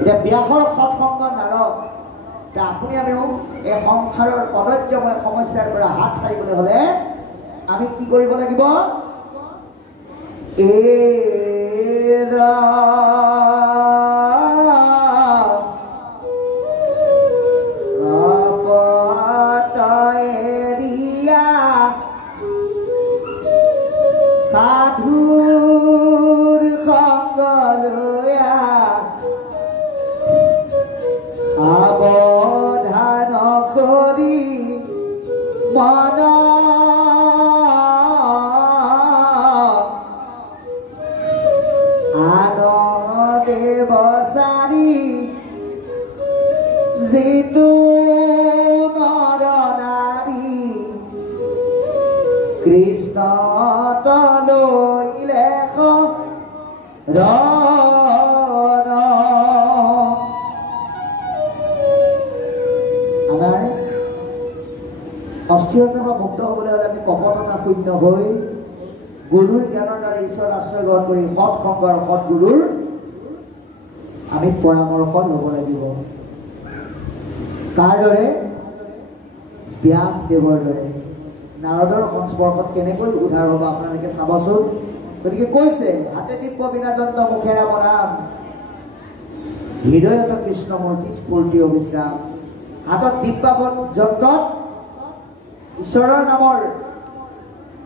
এতিয়া ব্যাসৰ সৎসংগ নাৰদ আপুনি আমিও এই সংসাৰৰ অদৰ্যময় সমস্যাৰ পৰা হাত সাৰিবলৈ হ'লে আমি কি কৰিব লাগিব এৰা সাধুৰ সংগলয়া সাৱধান কৰি মন আনন্দে বচাৰি যিটো নৰ নাৰী কৃষ্ণ তলৈলে আমাৰ অস্থিৰতা বা মুক্ত হ'বলৈ হ'লে আমি কপটতা শূন্য হৈ গুৰুৰ জ্ঞানৰ দ্বাৰা ঈশ্বৰ আশ্ৰয় গ্ৰহণ কৰি সৎসংগ আৰু সৎগুৰুৰ আমি পৰামৰ্শ ল'ব লাগিব কাৰ দৰে ব্যাসদেৱৰ দৰে নাৰদৰ সংস্পৰ্শত কেনেকৈ উদ্ধাৰ হ'ব আপোনালোকে চাবচোন গতিকে কৈছে হাতে দিব্য বিনাদন্ত মুখেৰে নাম হৃদয়ত কৃষ্ণমূৰ্তি স্ফূৰ্তি অবিশ্ৰাম হাতত দিব্যাবন যন্ত্ৰত ঈশ্বৰৰ নামৰ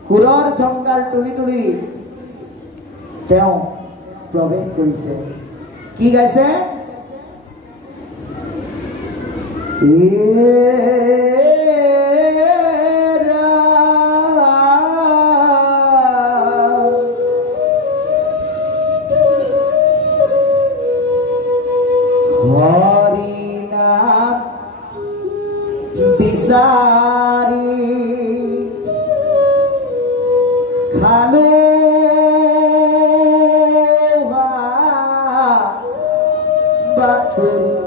সুৰৰ ঝংকাৰ তুলি তুলি তেওঁ প্ৰৱেশ কৰিছে কি গাইছে হৰিনাম বিচাৰি খালো বাথুৰ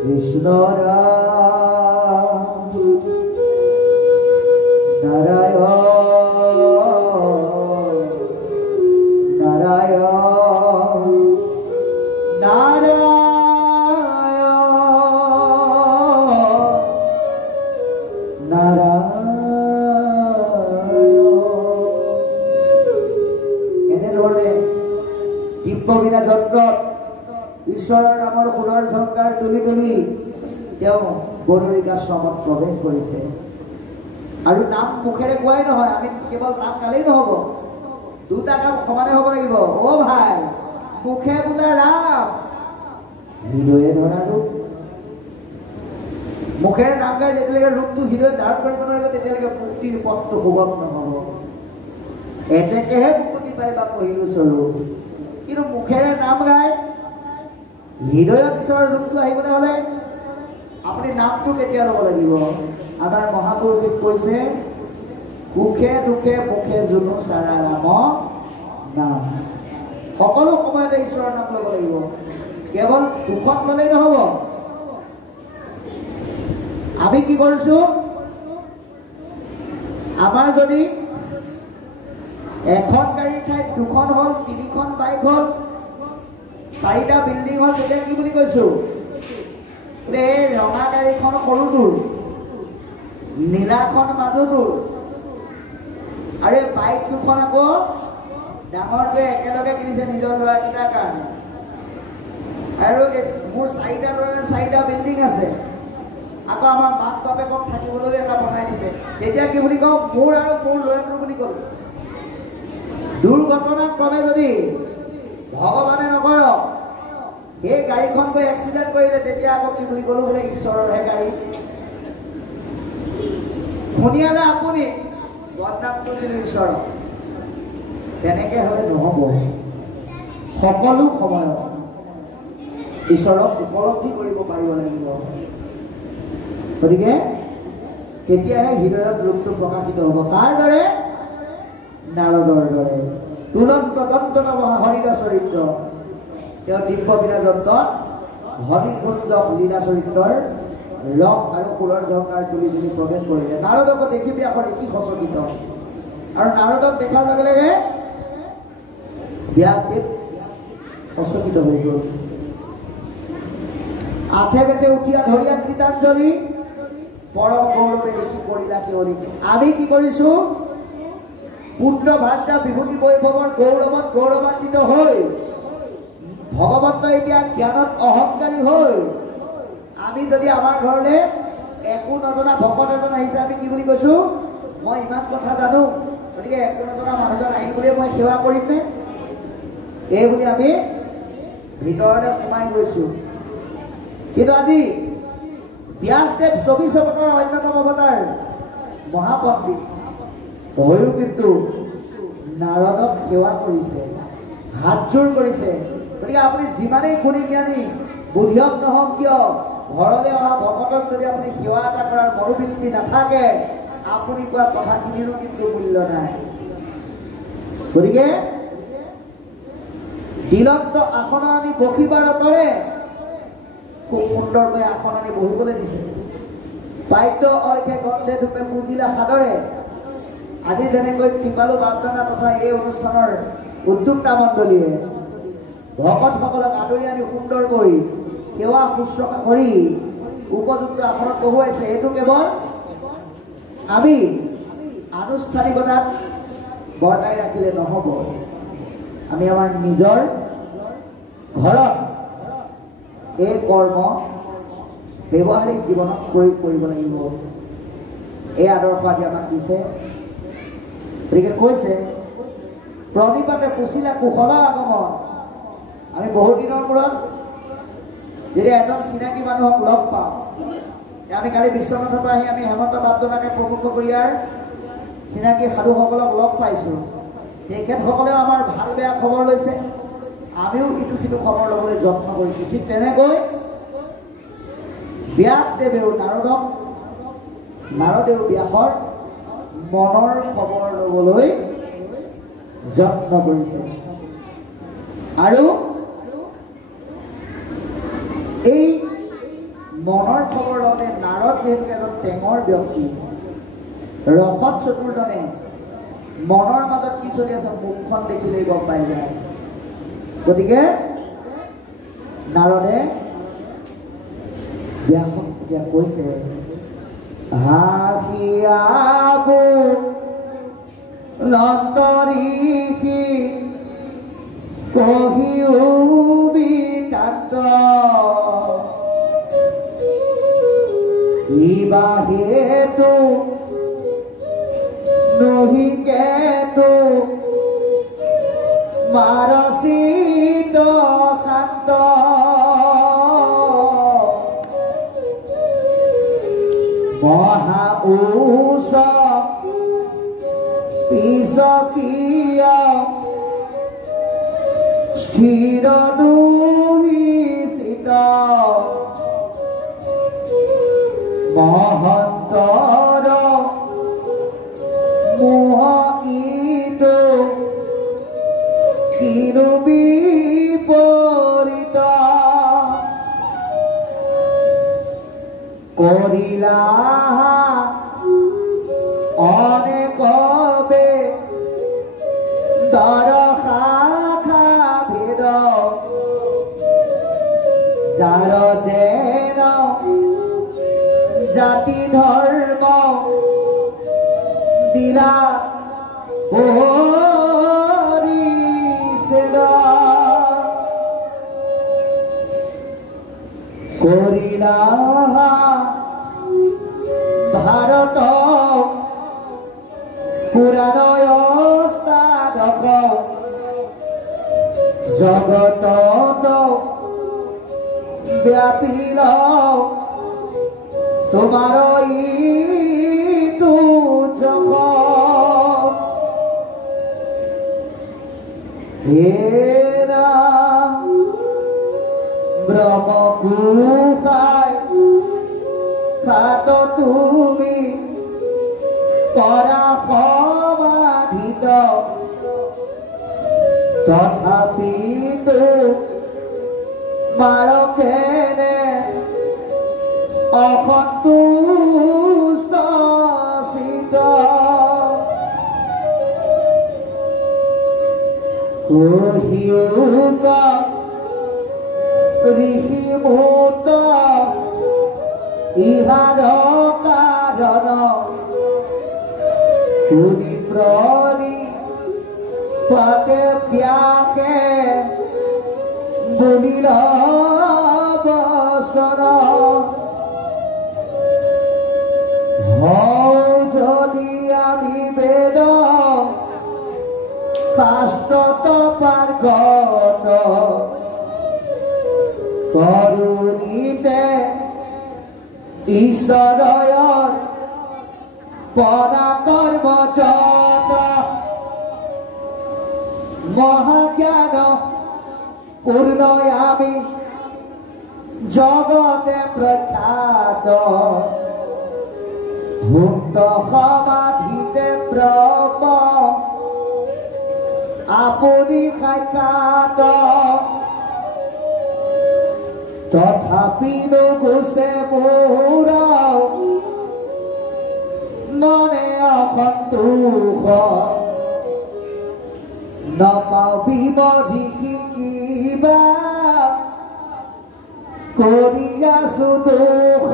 কৃষ্ণৰা নাৰায়ণ নাৰায়ণ নাৰায়ণ নাৰায়ণ এনেধৰণে দিব্য বিনা যন্ত্ৰত ঈশ্বৰৰ নামৰ সুৰৰ ঝংকাৰ তুলি তুলি তেওঁ গৰুড়িকাশ্ৰমত প্ৰৱেশ কৰিছে আৰু নাম মুখেৰে কোৱাই নহয় আমি কেৱল নাম গালেই নহ'ব দুটা কাম সমানে হ'ব লাগিব অ ভাই মুখে বোলা ৰাম হৃদয়ে ধৰা ৰূপ মুখেৰে নাম গাই যেতিয়ালৈকে ৰূপটো হৃদয়ে ধাৰণ কৰিব নোৱাৰিব তেতিয়ালৈকে মুক্তিৰ পথটো সুগম নহ'ব এতেকেহে মুক্তি পাইবা কহিলো স্বৰূপ কিন্তু মুখেৰে নাম গাই হৃদয়ত ঈশ্বৰৰ ৰূপটো আহিবলৈ হ'লে আপুনি নামটো কেতিয়া ল'ব লাগিব আমাৰ মহাপুৰুষে কৈছে সুখে দুখে মুখে জুনু চাৰা ৰাম নাম সকলো সময়তে ঈশ্বৰৰ নাম ল'ব লাগিব কেৱল দুখত ল'লেই নহ'ব আমি কি কৰিছোঁ আমাৰ যদি এখন গাড়ীৰ ঠাইত দুখন হ'ল তিনিখন বাইক হ'ল চাৰিটা বিল্ডিং হ'ল তেতিয়া কি বুলি কৈছোঁ এই ৰঙা গাড়ীখন সৰুটোৰ নীলাখন মাজুটোৰ আৰু এই বাইক দুখন আকৌ ডাঙৰটোৱে একেলগে কিনিছে নিজৰ ল'ৰাকেইটাৰ কাৰণে আৰু মোৰ চাৰিটা ল'ৰাৰ চাৰিটা বিল্ডিং আছে আকৌ আমাৰ মাক বাপেকক থাকিবলৈ এটা বনাই দিছে তেতিয়া কি বুলি কওঁ মোৰ আৰু মোৰ ল'ৰাটোৰ বুলি ক'লোঁ দুৰ্ঘটনাক্ৰমে যদি ভগৱানে নকৰক এই গাড়ীখন গৈ এক্সিডেণ্ট কৰিলে তেতিয়া আকৌ কি বুলি ক'লোঁ বোলে ঈশ্বৰৰহে গাড়ী শুনিয়ালে আপুনি বদনামটো দিলে ঈশ্বৰক তেনেকৈ হ'লে নহ'ব সকলো সময়ত ঈশ্বৰক উপলব্ধি কৰিব পাৰিব লাগিব গতিকে তেতিয়াহে হৃদয়ত ৰূপটো প্ৰকাশিত হ'ব। কাৰ দৰে? নাৰদৰ দৰে। তুলন্ত দন্ত নমঃ হৰিৰ চৰিত্ৰ, তেওঁ দিব্য বিৰাজত হৰিকুঞ্জ লীলা চৰিত্ৰৰ ৰস আৰু ফুলৰ ঝংকাৰ তুলি তুলি প্ৰৱেশ কৰিলে। নাৰদকো দেখি ব্যাসৰ দেখি সচকিত, আৰু নাৰদক দেখাৰ লগে লগে ব্যাসদেৱ সচকিত হৈ গ'ল। আঠে বেঠে উঠিয়া ধৰিয়া কৃতাঞ্জলি, পৰম গৌৰৱে দেখি কৰিলা কেৱলি। আমি কি কৰিছো? পুত্ৰ ভাৰ্যা বিভূতি বৈভৱৰ গৌৰৱত গৌৰৱান্বিত হৈ, ভগৱন্ত এতিয়া জ্ঞানত অহংকাৰী হৈ, আমি যদি আমাৰ ঘৰলৈ একো নজনা ভকত এজন আহিছে, আমি কি বুলি কৈছো? মই ইমান কথা জানো, গতিকে একো নজনা মানুহজন আহিম বুলিয়ে মই সেৱা কৰিম নে? এই বুলি আমি ভিতৰতে সোমাই গৈছো। কিন্তু আজি ব্যাসদেৱ 24 অৱতাৰৰ অন্যতম অৱতাৰ মহাপণ্ডিত হৈও কিন্তু নাৰদক সেৱা কৰিছে, হাতযোৰ কৰিছে। গতিকে আপুনি যিমানেই গুণী জ্ঞানী বুদ্ধিয়ক নহওক কিয়, ঘৰলৈ অহা ভকতক যদি আপুনি সেৱা এটা কৰাৰ মনোবৃত্তি নাথাকে, আপুনি কোৱা কথাখিনিৰো কিন্তু মূল্য নাই। গতিকে দিলন্ত আসন আনি বহিবাৰ তৰে, খুব সুন্দৰকৈ আসন আনি বহিবলৈ দিছে। বাদ্য অৰ্ঘে গন্ধে ধূপে পুজিলা সাদৰে। আজি যেনেকৈ টিপালু বাগদানা তথা এই অনুষ্ঠানৰ উদ্যোক্তা মণ্ডলীয়ে ভকতসকলক আদৰি আনি সুন্দৰকৈ সেৱা শুশ্ৰূষা কৰি উপযুক্ত আসনত বহুৱাইছে, এইটো কেৱল আমি আনুষ্ঠানিকতাত বৰ্তাই ৰাখিলে নহ'ব। আমি আমাৰ নিজৰ ঘৰত এই কৰ্ম ব্যৱহাৰিক জীৱনত প্ৰয়োগ কৰিব লাগিব। এই আদৰ্শ আজি আমাক দিছে। গতিকে কৈছে, প্ৰণিপাতে পুচিলা কুশল আগমন। আমি বহুত দিনৰ মূৰত যেতিয়া এজন চিনাকি মানুহক লগ পাওঁ, আমি কালি বিশ্বনাথৰ পৰা আহি আমি হেমন্ত বাগদনাকে প্ৰমুখ কৰি ইয়াৰ চিনাকি সাধুসকলক লগ পাইছোঁ। তেখেতসকলেও আমাৰ ভাল বেয়া খবৰ লৈছে, আমিও ইটো সিটো খবৰ ল'বলৈ যত্ন কৰিছোঁ। ঠিক তেনেকৈ ব্যাসদেৱেও নাৰদেও ব্যাসৰ মনৰ খবৰ ল'বলৈ যত্ন কৰিছে। আৰু এই মনৰ খবৰ লওঁতে নাৰদ যিহেতু এজন টেঙৰ ব্যক্তি, ৰসত চতুৰ্জনে মনৰ মাজত কি চলি আছে মুখখন দেখিলেই গম পাই যায়। গতিকে নাৰদে ব্যাসক এতিয়া কৈছে, হাহিয়াবো লন্তৰিষি কহিউবি তাত ইবাহেতু নহিকেতু মাৰচিত শান্ত মহা উষ পিছকীয় স্থিৰ দুহিচিত মহন্তৰ মোহ ইটো কিনো বিপৰীত কৰিলা অনেকবে দৰশাখা ভেদ যাৰ যেন জাতি ধৰ্ম দিলা কৰিলা ভাৰত পুৰাণয় স্থানক জগত ব্যাপিল তোমাৰ ইটো জগ হে ৰাম ব্ৰহ্মকুশাই খাত তুমি পৰা সমাধিত তথাপিতো মাৰকেনে অসন্তুষ্ট চিত কহিউক ঋষি ভূত ইহাৰ কাৰণ শুনি প্ৰণী পাতে ব্যাসে বলিল বচন হও যদি আমি বেদ শাস্ত্ৰত পাৰ্গত কৰুণীতে ঈশ্বৰয়ৰ পৰাকৰ্ম যত মহাজ্ঞান পূৰ্ণয়ামি জগতে প্ৰখ্যাত ভুক্ত সমাধিতে ব্ৰহ্ম আপনি সাক্ষাৎ তথাপি নুগুছে মোৰ মনে অসন্তোষ নাপাওঁ বিমধি শিকিবা কৰি আছো দোষ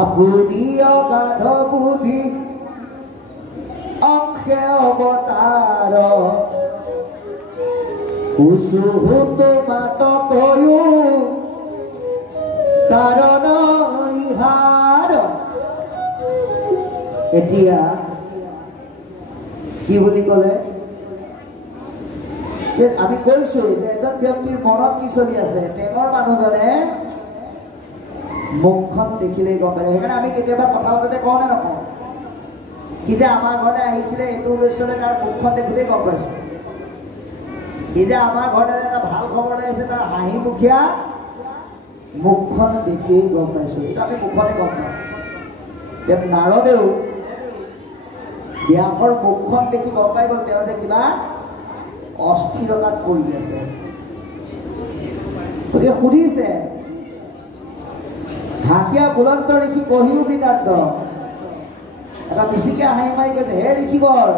আপুনি অগাধ বুদ্ধি অক্ষে অৱতাৰ কুসুহুত মাত কয়ো কাৰণ ইহাৰ এতিয়া কি বুলি ক'লে আমি কৈছো যে এজন ব্যক্তিৰ মনত কি চলি আছে টেঙৰ মানুহজনে মুখখন দেখিলেই গম পায় সেইকাৰণে আমি কেতিয়াবা কথা পাতোতে কওঁ নে নকওঁ সি যে আমাৰ ঘৰলৈ আহিছিলে এইটো উদ্দেশ্যলৈ তাৰ মুখখন দেখোঁতেই গম পাইছোঁ সি যে আমাৰ ঘৰলৈ এটা ভাল খবৰ আহিছে তাৰ হাঁহি মুখীয়া মুখখন দেখিয়েই গম পাইছোঁ এইটো আমি মুখতে গম পাওঁ নাৰদেও ব্যাসৰ মুখখন দেখি গম পাই গ'ল তেওঁ যে কিবা অস্থিৰতাত পৰি আছে গতিকে সুধিছে ঢাকিয়া বুলন্ত ঋষি কহিও বিদান্ত এটা বেছিকে হাঁহি মাৰি কৈছে হে ঋষিবৰ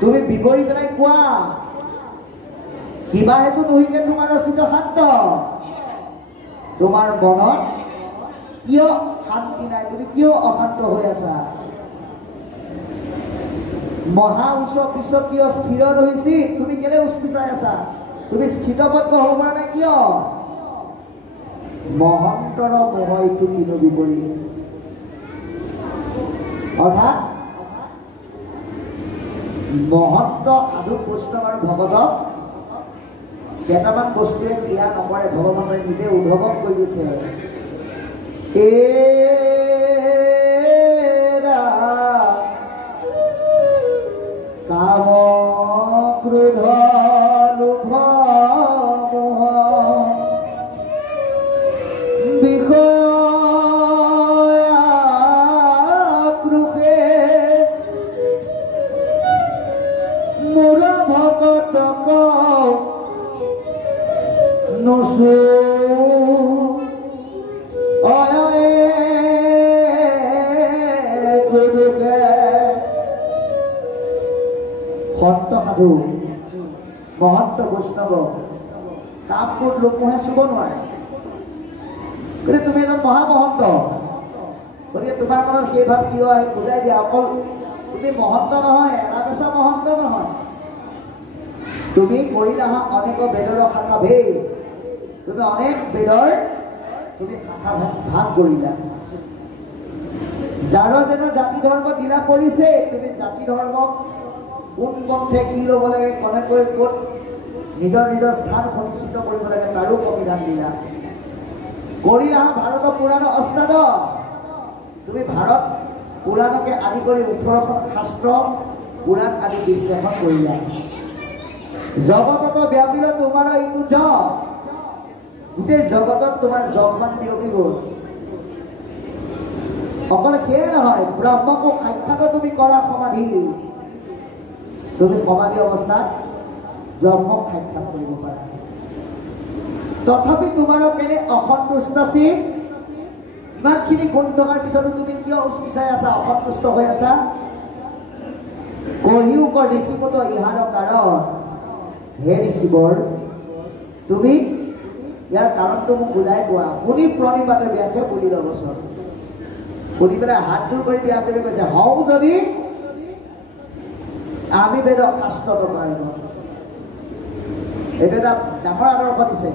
তুমি বিবৰি পেলাই কোৱা কিবা হেতু নহিকে তোমাৰ ৰচিত শান্ত তোমাৰ মনত কিয় শান্তি নাই তুমি কিয় অশান্ত হৈ আছা মহা উচ্চ পিছ কিয় স্থিৰ ৰহিছি তুমি কেলে উচপিচাই আছা তুমি স্থিতপক্ষ হ'ব পৰা নাই কিয় মহন্তৰ মোহইটো কিনো বিপৰীত অৰ্থাৎ মহন্ত সাধু বৈষ্ণৱ আৰু ভগৱতক কেইটামান বস্তুৱে ক্ৰিয়া নকৰে ভগৱানে নিজে উদ্ভৱক কৈ দিছে কাম ক্ৰোধ লোভ মোহ বিষয়াক্ৰোশে মোৰ ভকতক নচো সন্ত সাধু মহন্ত বৈষ্ণৱ কাম ক্ৰোধ লোভ মোহে চুব নোৱাৰে গতিকে তুমি এজন মহামহন্ত গতিকে তোমাৰ মনত সেই ভাৱ কিয় আহি বুজাই দিয়া অকল তুমি মহন্ত নহয় এৰা পেচা মহন্ত নহয় তুমি কৰিলা অনেক বেদৰ শাখা ভেদ তুমি অনেক বেদৰ তুমি শাখা ভাগ কৰিলা যাৰ যেন জাতি ধৰ্ম দিলা পৰিছে তুমি জাতি ধৰ্মক কোন পথে কি ল'ব লাগে কেনেকৈ ক'ত নিজৰ নিজৰ স্থান সুনিশ্চিত কৰিব লাগে তাৰো সংবিধান দিলা কৰিলা ভাৰত পুৰাণ অষ্টাদশ তুমি ভাৰত পুৰাণকে আদি কৰি 18খন শাস্ত্ৰ পুৰাণ আদি বিশ্লেষণ কৰিলা জগতত ব্যাপিল তোমাৰ এইটো জগ, গোটেই জগতত তোমাৰ জগমান বিয়পি গ'ল। অকল সেয়ে নহয়, ব্ৰহ্মকো সাক্ষাৎ তুমি কৰা সমাধি, তুমি সমাধি অৱস্থাত ব্ৰহ্মক সাক্ষাৎ কৰিব পাৰা। তথাপি তোমাৰো কেনে অসন্তুষ্ট আছিল, ইমানখিনি গুণ থকাৰ পিছতো তুমি কিয় উচপিচাই আছা, অসন্তুষ্ট হৈ আছা? কহিও ক ঋষিপত ইহাৰ কাৰণ, হে ঋষিবৰ তুমি ইয়াৰ কাৰণটো মোক বুজাই কোৱা। শুনি প্ৰণিপাতে ব্যাসে বুলি ল'বচোন, শুনি পেলাই হাত জোৰ কৰি ব্যাসদেৱে কৈছে, হওঁ যদি আমি বেদক শাস্ত্ৰত পাৰিব। এইটো এটা ডাঙৰ আদৰ্শ দিছে।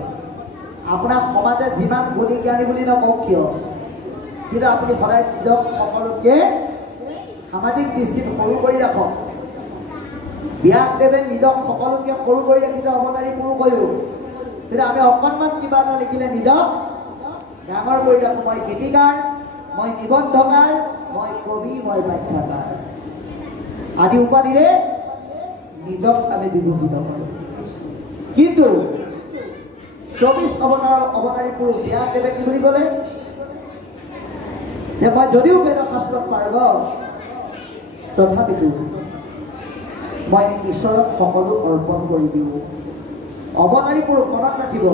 আপোনাক সমাজে যিমান গুণী জ্ঞানী বুলি নকওঁ কিয়, কিন্তু আপুনি সদায় নিজক সকলোতকে সামাজিক দৃষ্টিত সৰু কৰি ৰাখক। ব্যাসদেৱে নিজক সকলোতকে সৰু কৰি ৰাখিছে অৱতাৰী পুৰুষয়ো, কিন্তু আমি অকণমান কিবা এটা লিখিলে নিজক ডাঙৰ কৰি ৰাখোঁ। মই গীতিকাৰ, মই নিবন্ধকাৰ, মই কবি, মই ব্যাখ্যাকাৰ আদি উপাধিৰে নিজক আমি বিভূষিত কৰোঁ। কিন্তু 24 অৱতাৰৰ অৱতাৰী পুৰুষ ব্যাসদেৱে কি বুলি ক'লে, যে মই যদিও বেদ শাস্ত্ৰত পাৰ্গত, তথাপিতো মই ঈশ্বৰক সকলো অৰ্পণ কৰি দিওঁ। অৱতাৰী পুৰুষ মনত ৰাখিব,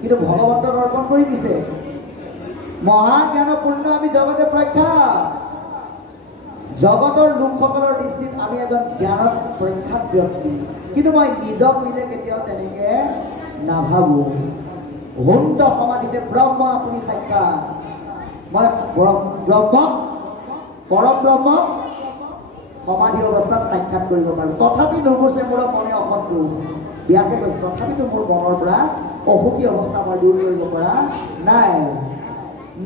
কিন্তু ভগৱন্তক অৰ্পণ কৰি দিছে। মহাজ্ঞানপূৰ্ণ আমি জগতে প্ৰখ্যাত, জগতৰ লোকসকলৰ দৃষ্টিত আমি এজন জ্ঞানত প্ৰখ্যাত ব্যক্তি, কিন্তু মই নিজক নিজে কেতিয়াও তেনেকে নাভাবোঁ। অনন্ত সমাধিতে ব্ৰহ্ম আপুনি সাক্ষাৎ, মই ব্ৰহ্মক পৰম ব্ৰহ্মক সমাধি অৱস্থাত সাক্ষাৎ কৰিব পাৰোঁ। তথাপি নুগুচে মোৰ মনে অসন্তোষ। ব্যাসে কৈছে তথাপিতো মোৰ মনৰ পৰা অসুখী অৱস্থা মই দূৰ কৰিব পৰা নাই।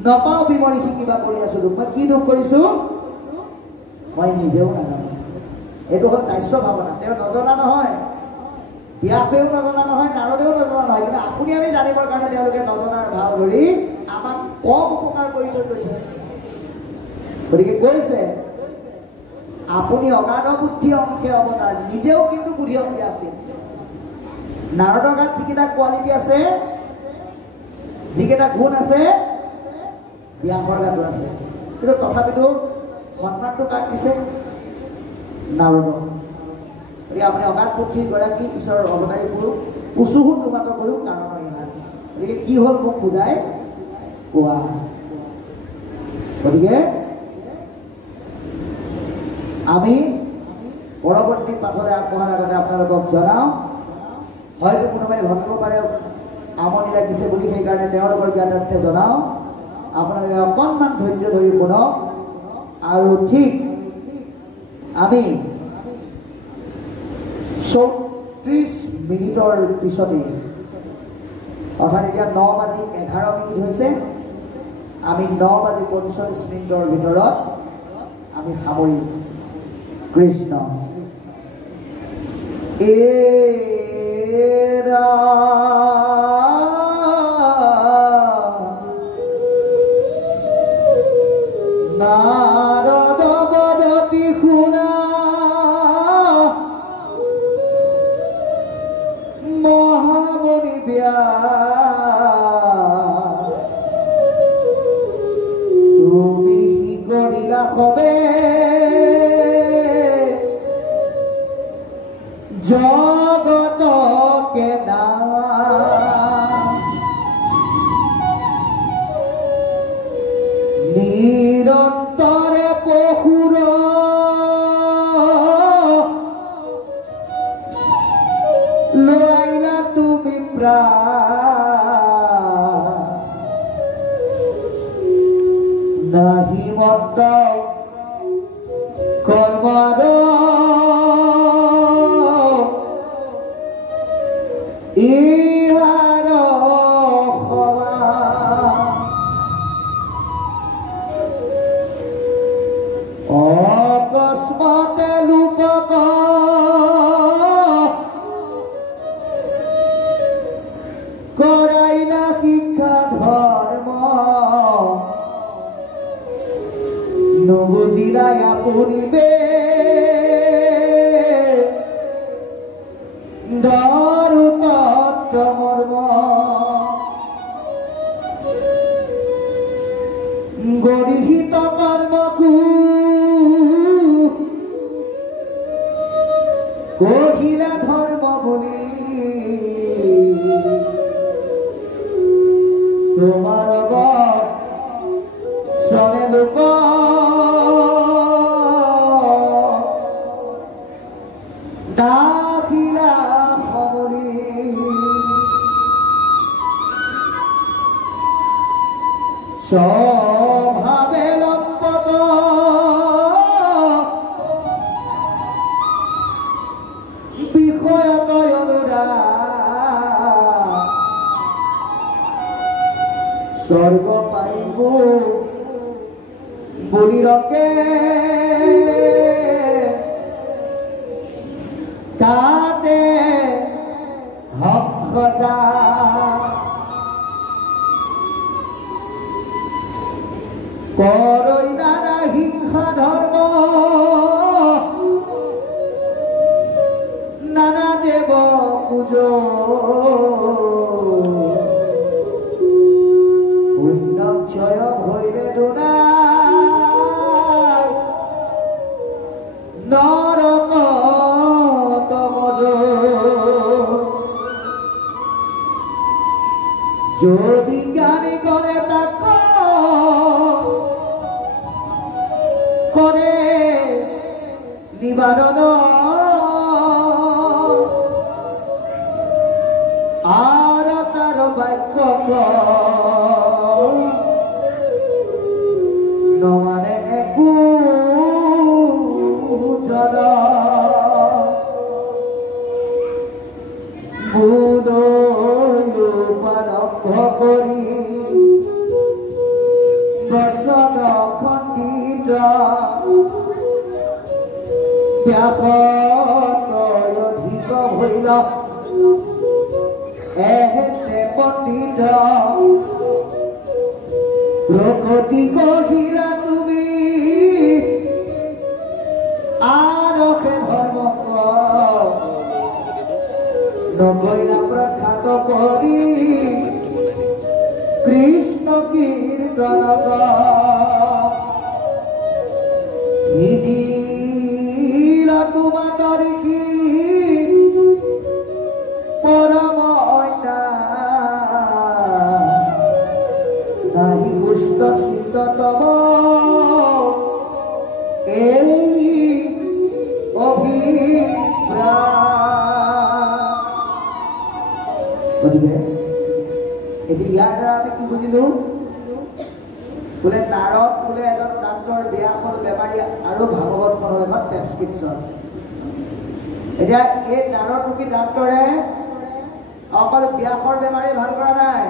নপাওঁ বিমৰিষি কিবা কৰি আছোঁ দুখ, মই কি দুখ কৰিছোঁ মই নিজেও নাজানো। এইটো হ'ল দাস্য ভাৱনা। তেওঁ নজনা নহয়, ব্যাসেও নজনা নহয়, নাৰদেও নজনা নহয়, কিন্তু আপুনি আমি জানিবৰ কাৰণে তেওঁলোকে নজনাৰ ভাৱ ধৰি আমাক কম উপকাৰ কৰি থৈ গৈছে। গতিকে কৈছে আপুনি অগাধ বুদ্ধি অংশে অৱতাৰ, নিজেও কিন্তু বুদ্ধি অংশে আপুনি। নাৰদৰ গাত যিকেইটা কোৱালিটি আছে, যিকেইটা গুণ আছে, ব্যাসৰ গাতো আছে, কিন্তু তথাপিতো সন্মানটো কাক দিছে? নাৰদক। গতিকে আপুনি অগাধ বুদ্ধিৰ গৰাকী ঈশ্বৰৰ অৱতাৰী পুৰুষ, কুচুহু তোমাতো কৈও কাৰণ ইমান। গতিকে কি হ'ল মোক বুজাই কোৱা। গতিকে আমি পৰৱৰ্তী পাঠলৈ আগবঢ়াৰ আগতে আপোনালোকক জনাওঁ, হয়তো কোনোবাই ভাবিব পাৰে আমনি লাগিছে বুলি, সেইকাৰণে তেওঁলোকৰ জ্ঞাতাৰ্থে জনাওঁ, আপোনালোকে অকণমান ধৈৰ্য ধৰি শুনক। আৰু ঠিক আমি 34 মিনিটৰ পিছতেই, অৰ্থাৎ এতিয়া 9:11 হৈছে, আমি 9:45 মিনিটৰ ভিতৰত আমি সামৰিম। কৃষ্ণ এৰা নাৰদ বদতি শুনা মহামণি ব্যাস, তুমি কি কৰিলা সবে জগতকে নাৱা, নিৰন্তৰে পশুৰ লাইলা তুমি প্ৰাণ, নাহি মত কৰ্মৰ ইহাৰ অকস্মাতে লোকক কৰাইলা শিক্ষা ধৰ্ম, নুবুজিলাই আপুনি দারু তত্ত্বমর্ম গরিহিত কর্মকু কহিলা ধর্ম বলি তোমার শনে লোক দাখিলা খবরি স্বভাবে লম্পত বিষয়ত অনুরাগ স্বর্গ পাইব বলিরকে তাতে হকসা করই নানা হিংসা ধর্ম নানা দেব পুজো ক্ষয় হইলে দুনাই নরক তমজ যদি জ্ঞানী করে তাক করে নিবারণ আর তার বাক্য নমানে একু জন বুধরূপারম্ভ করি বসন খণ্ডিত ব্যাপক অধিক হইল এহেতে পণ্ডিত প্রকৃতি কহিলা তুমি আরখে ধর্ম নকইলা প্রখ্যাত করি কৃষ্ণ কীর্তন ভিজিলা তোমাদের কি পরম নাহি পুষ্ট সিদ্ধ তব এই গতিকে এতিয়া ইয়াৰ দ্বাৰা আমি কি বুজিলো বোলে নাৰদ বোলে এজন ডাক্তৰ ব্যাসৰ বেমাৰী আৰু ভাগৱতখনৰ এখন প্ৰেছক্ৰিপশ্যন এতিয়া এই নাৰদ ৰূপী ডাক্তৰে অকল ব্যাসৰ বেমাৰী ভাল কৰা নাই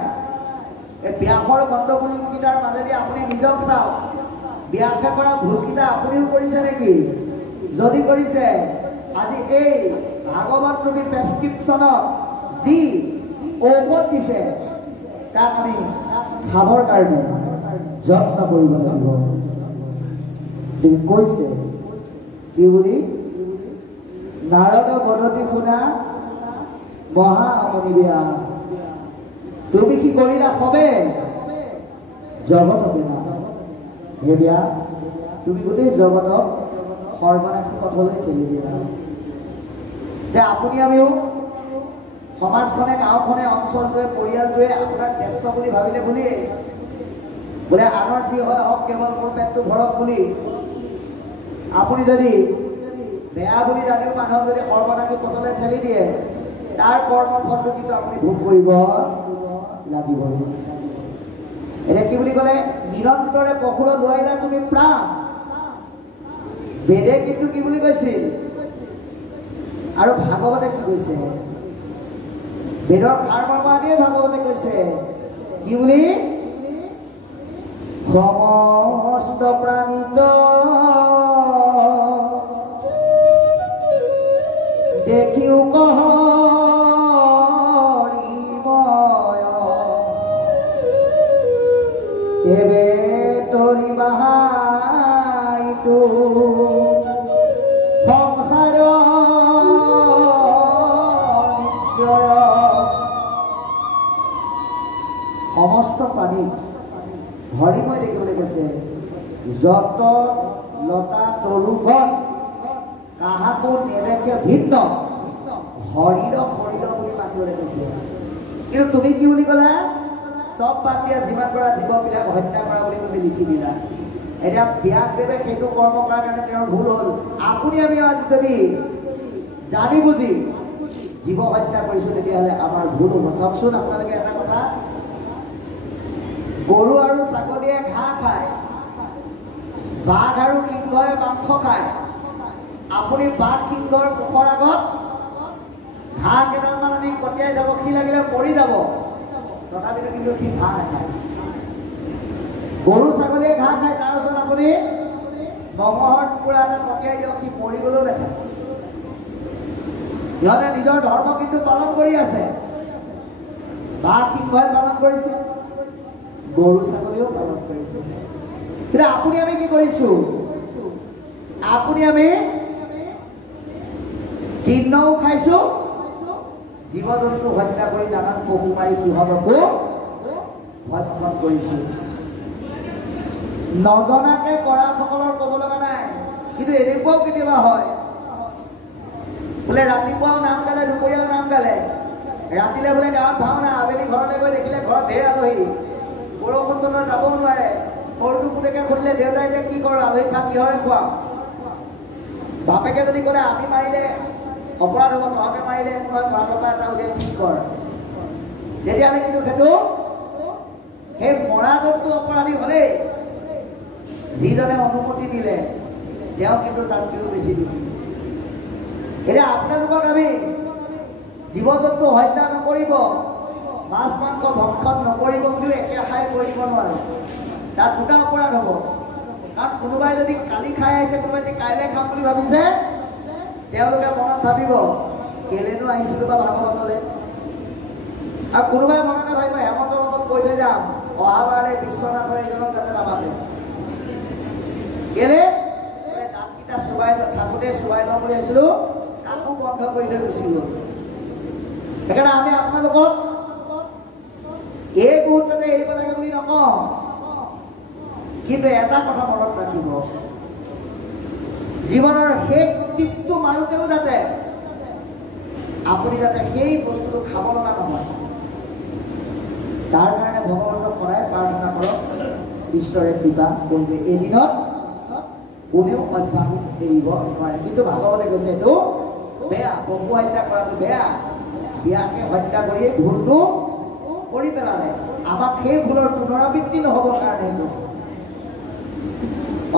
এই ব্যাসৰ গণ্ডগোলকেইটাৰ মাজেদি আপুনি নিজক চাওক ব্যাসে কৰা ভুলকেইটা আপুনিও কৰিছে নেকি যদি কৰিছে আজি এই ভাগৱত ৰূপী প্ৰেছক্ৰিপশ্যনত যি ঔষধ দিছে তাক আমি খাবৰ কাৰণে যত্ন কৰিব লাগিব কৈছে কি বুলি নাৰদ বদতি শুনা মহা আমনি বেয়া তুমি কি কৰিলা হবে জগতকে না হে বেয়া তুমি গোটেই জগতক সৰ্বনাশী পথলৈ ঠেলি দিয়া যে আপুনি আমিও সমাজখনে গাঁওখনে অঞ্চলটোৱে পৰিয়ালটোৱে আপোনাক ব্যস্ত বুলি ভাবিলে বুলিয়ে বোলে আনৰ যি হয় হওক কেৱল মোৰ পেটটো ভৰক বুলি আপুনি যদি বেয়া বুলি জানিও মানুহক যদি সৰ্বনাশী পথলৈ ঠেলি দিয়ে তাৰ কৰ্মৰ ফলটো কিন্তু আপুনি ভোগ কৰিব লাগিব এতিয়া কি বুলি ক'লে নিৰন্তৰে পশুৰ লোৱাইলা তুমি প্ৰাণ বেদে কিন্তু কি বুলি কৈছিল আৰু ভাগৱতে কি কৈছে বেদৰ সাৰ মৰ্ম আদিয়ে ভাগৱতে কৈছে কি বুলি সমস্ত প্ৰাণিত দেখিও কহৰিময় এবে তৰি বাহাইতো সংসাৰ সমস্ত প্ৰাণীক হৰিময় দেখিবলৈ গৈছে যত লতা তৰুগণ কাহাকো নেদেখে ভিন্ন হৰিৰ শৰীৰ বুলি মাতিবলৈ কৈছে। কিন্তু তুমি কি বুলি ক'লা? চব বাদ দিয়া, যিমান কৰা জীৱবিলাক হত্যা কৰা বুলি তুমি লিখি দিলা। এতিয়া ব্যাসদেৱে সেইটো কৰ্ম কৰাৰ কাৰণে তেওঁৰ ভুল হ'ল। আপুনি আমি আজি যদি জানি বুজি জীৱ হত্যা কৰিছোঁ তেতিয়াহ'লে আমাৰ ভুল হ'ব। চাওকচোন আপোনালোকে এটা কথা, গৰু আৰু ছাগলীয়ে ঘাঁহ খায়, বাঘ আৰু সিংহই মাংস খায়। আপুনি বাঘ সিংহৰ মুখৰ আগত ঘাঁহ কেইডালমান আনি কটিয়াই যাব, সি লাগিলে মৰি যাব, তথাপিতো কিন্তু সি ঘাঁহ নাখায়। গৰু ছাগলীয়ে ঘাঁহ খায়, তাৰপিছত আপুনি মঙহৰ টুকুৰা এটা কটিয়াই দিয়ক, সি মৰি গ'লেও নাখায়। সিহঁতে নিজৰ ধৰ্ম কিন্তু পালন কৰি আছে। বাঘ সিংহই পালন কৰিছে, গৰু ছাগলীও পালন কৰিছে। কিন্তু আপুনি আমি কি কৰিছোঁ? আপুনি আমি তৃণও খাইছোঁ, জীৱ জন্তু হত্যা কৰি নানান পশু মাৰি সিহঁতকো ভক্ষণ কৰিছোঁ। নজনাকে কৰাসকলৰ ক'ব লগা নাই, কিন্তু এনেকুৱাও কেতিয়াবা হয় বোলে ৰাতিপুৱাও নাম গালে, দুপৰীয়াও নাম গালে, ৰাতিলে বোলে গাঁৱত ভাওনা, আবেলি ঘৰলৈ গৈ দেখিলে ঘৰত ঢেৰ আলহী, বৰষুণ বতৰ যাবও নোৱাৰে। সৰুটো পুতেকে সুধিলে দেউতাই এতিয়া কি কৰোঁ, আলহী ভাত কিহৰে খুৱাওঁ? বাপেকে যদি ক'লে আমি মাৰিলে অপৰাধ হ'ব, তহঁতে মাৰিলে মই ঘৰৰ পৰা এটা উলিয়াই ঠিক কৰ, তেতিয়াহ'লে কিন্তু সেইটো সেই মৰা জন্তু অপৰাধী হ'লেই যিজনে অনুমতি দিলে তেওঁ কিন্তু তাতকৈও বেছি দিব। এতিয়া আপোনালোকক আমি জীৱ জন্তু হত্যা নকৰিব, মাছ মাংস ভক্ষণ নকৰিব বুলিও একেষাৰে কৈ দিব নোৱাৰোঁ। তাত দুটা অপৰাধ হ'ব। কাৰণ কোনোবাই যদি কালি খাই আহিছে, কোনোবাই যদি কাইলৈ খাম বুলি ভাবিছে, তেওঁলোকে মনত ভাবিব কেলেনো আহিছিলোঁ বা ভাগৱতলৈ। আৰু কোনোবাই মনত নাভাবিব হেমন্ত বাবুক কৈ থৈ যাম অহাবাৰলৈ বিশ্বনাথৰ এইজনক যাতে নামাতে। কেলে দাঁতকেইটা চুবাই থাকোঁতে চুবাই লওঁ বুলি ভাবিছিলোঁ, কাকো বন্ধ কৰি থৈ গুচি গ'ল। সেইকাৰণে আমি আপোনালোকক এই মুহূৰ্ততে এৰিব লাগে বুলি নকওঁ, কিন্তু এটা কথা মনত ৰাখিব, জীৱনৰ শেষ টিপটো মাৰোঁতেও যাতে আপুনি যাতে সেই বস্তুটো খাব লগা নহয়, তাৰ কাৰণে ভগৱানক সদায় প্ৰাৰ্থনা কৰক, ঈশ্বৰে কৃপা কৰিলে এদিনত কোনেও অভ্যাস এৰিব নোৱাৰে। কিন্তু ভাগৱতে কৈছে এইটো বেয়া, পশু হত্যা কৰাটো বেয়া। বিয়াকে হত্যা কৰিয়ে ভুলটো কৰি পেলালে। আমাক সেই ভুলৰ পুনৰাবৃত্তি নহ'বৰ কাৰণে কৈছে।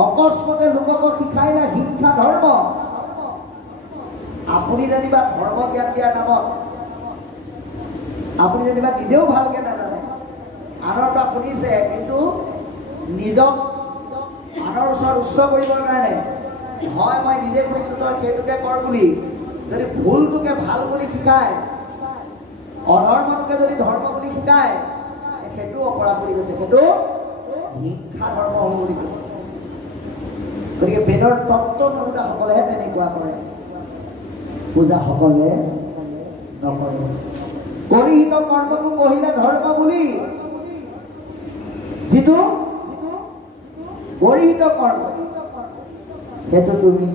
অকস্মাতে লোককো শিকাইলে শিক্ষা ধৰ্ম। আপুনি যেনিবা ধৰ্ম জ্ঞান দিয়াৰ নামত আপুনি যেনিবা নিজেও ভালকৈ নাজানে, আনৰ পৰা শুনিছে, কিন্তু নিজক আনৰ ওচৰত উচ্চ কৰিবৰ কাৰণে হয় মই নিজে শুনিছোঁ তই সেইটোকে কৰ বুলি যদি ভুলটোকে ভাল বুলি শিকায়, অধৰ্মটোকে যদি ধৰ্ম বুলি শিকায়, সেইটো অপৰাধ বুলি কৈছে, সেইটো শিক্ষা ধৰ্ম হ'ব বুলি কৈছে। গতিকে বেদৰ তত্ত্ব নুবুজাসকলেহে তেনেকুৱা কৰে, পূজাসকলে নকৰে। পৰিহিত কৰ্মটো কহিলে ধৰ্ম বুলি, যিটো পৰিহিত কৰ্ম সেইটো তুমি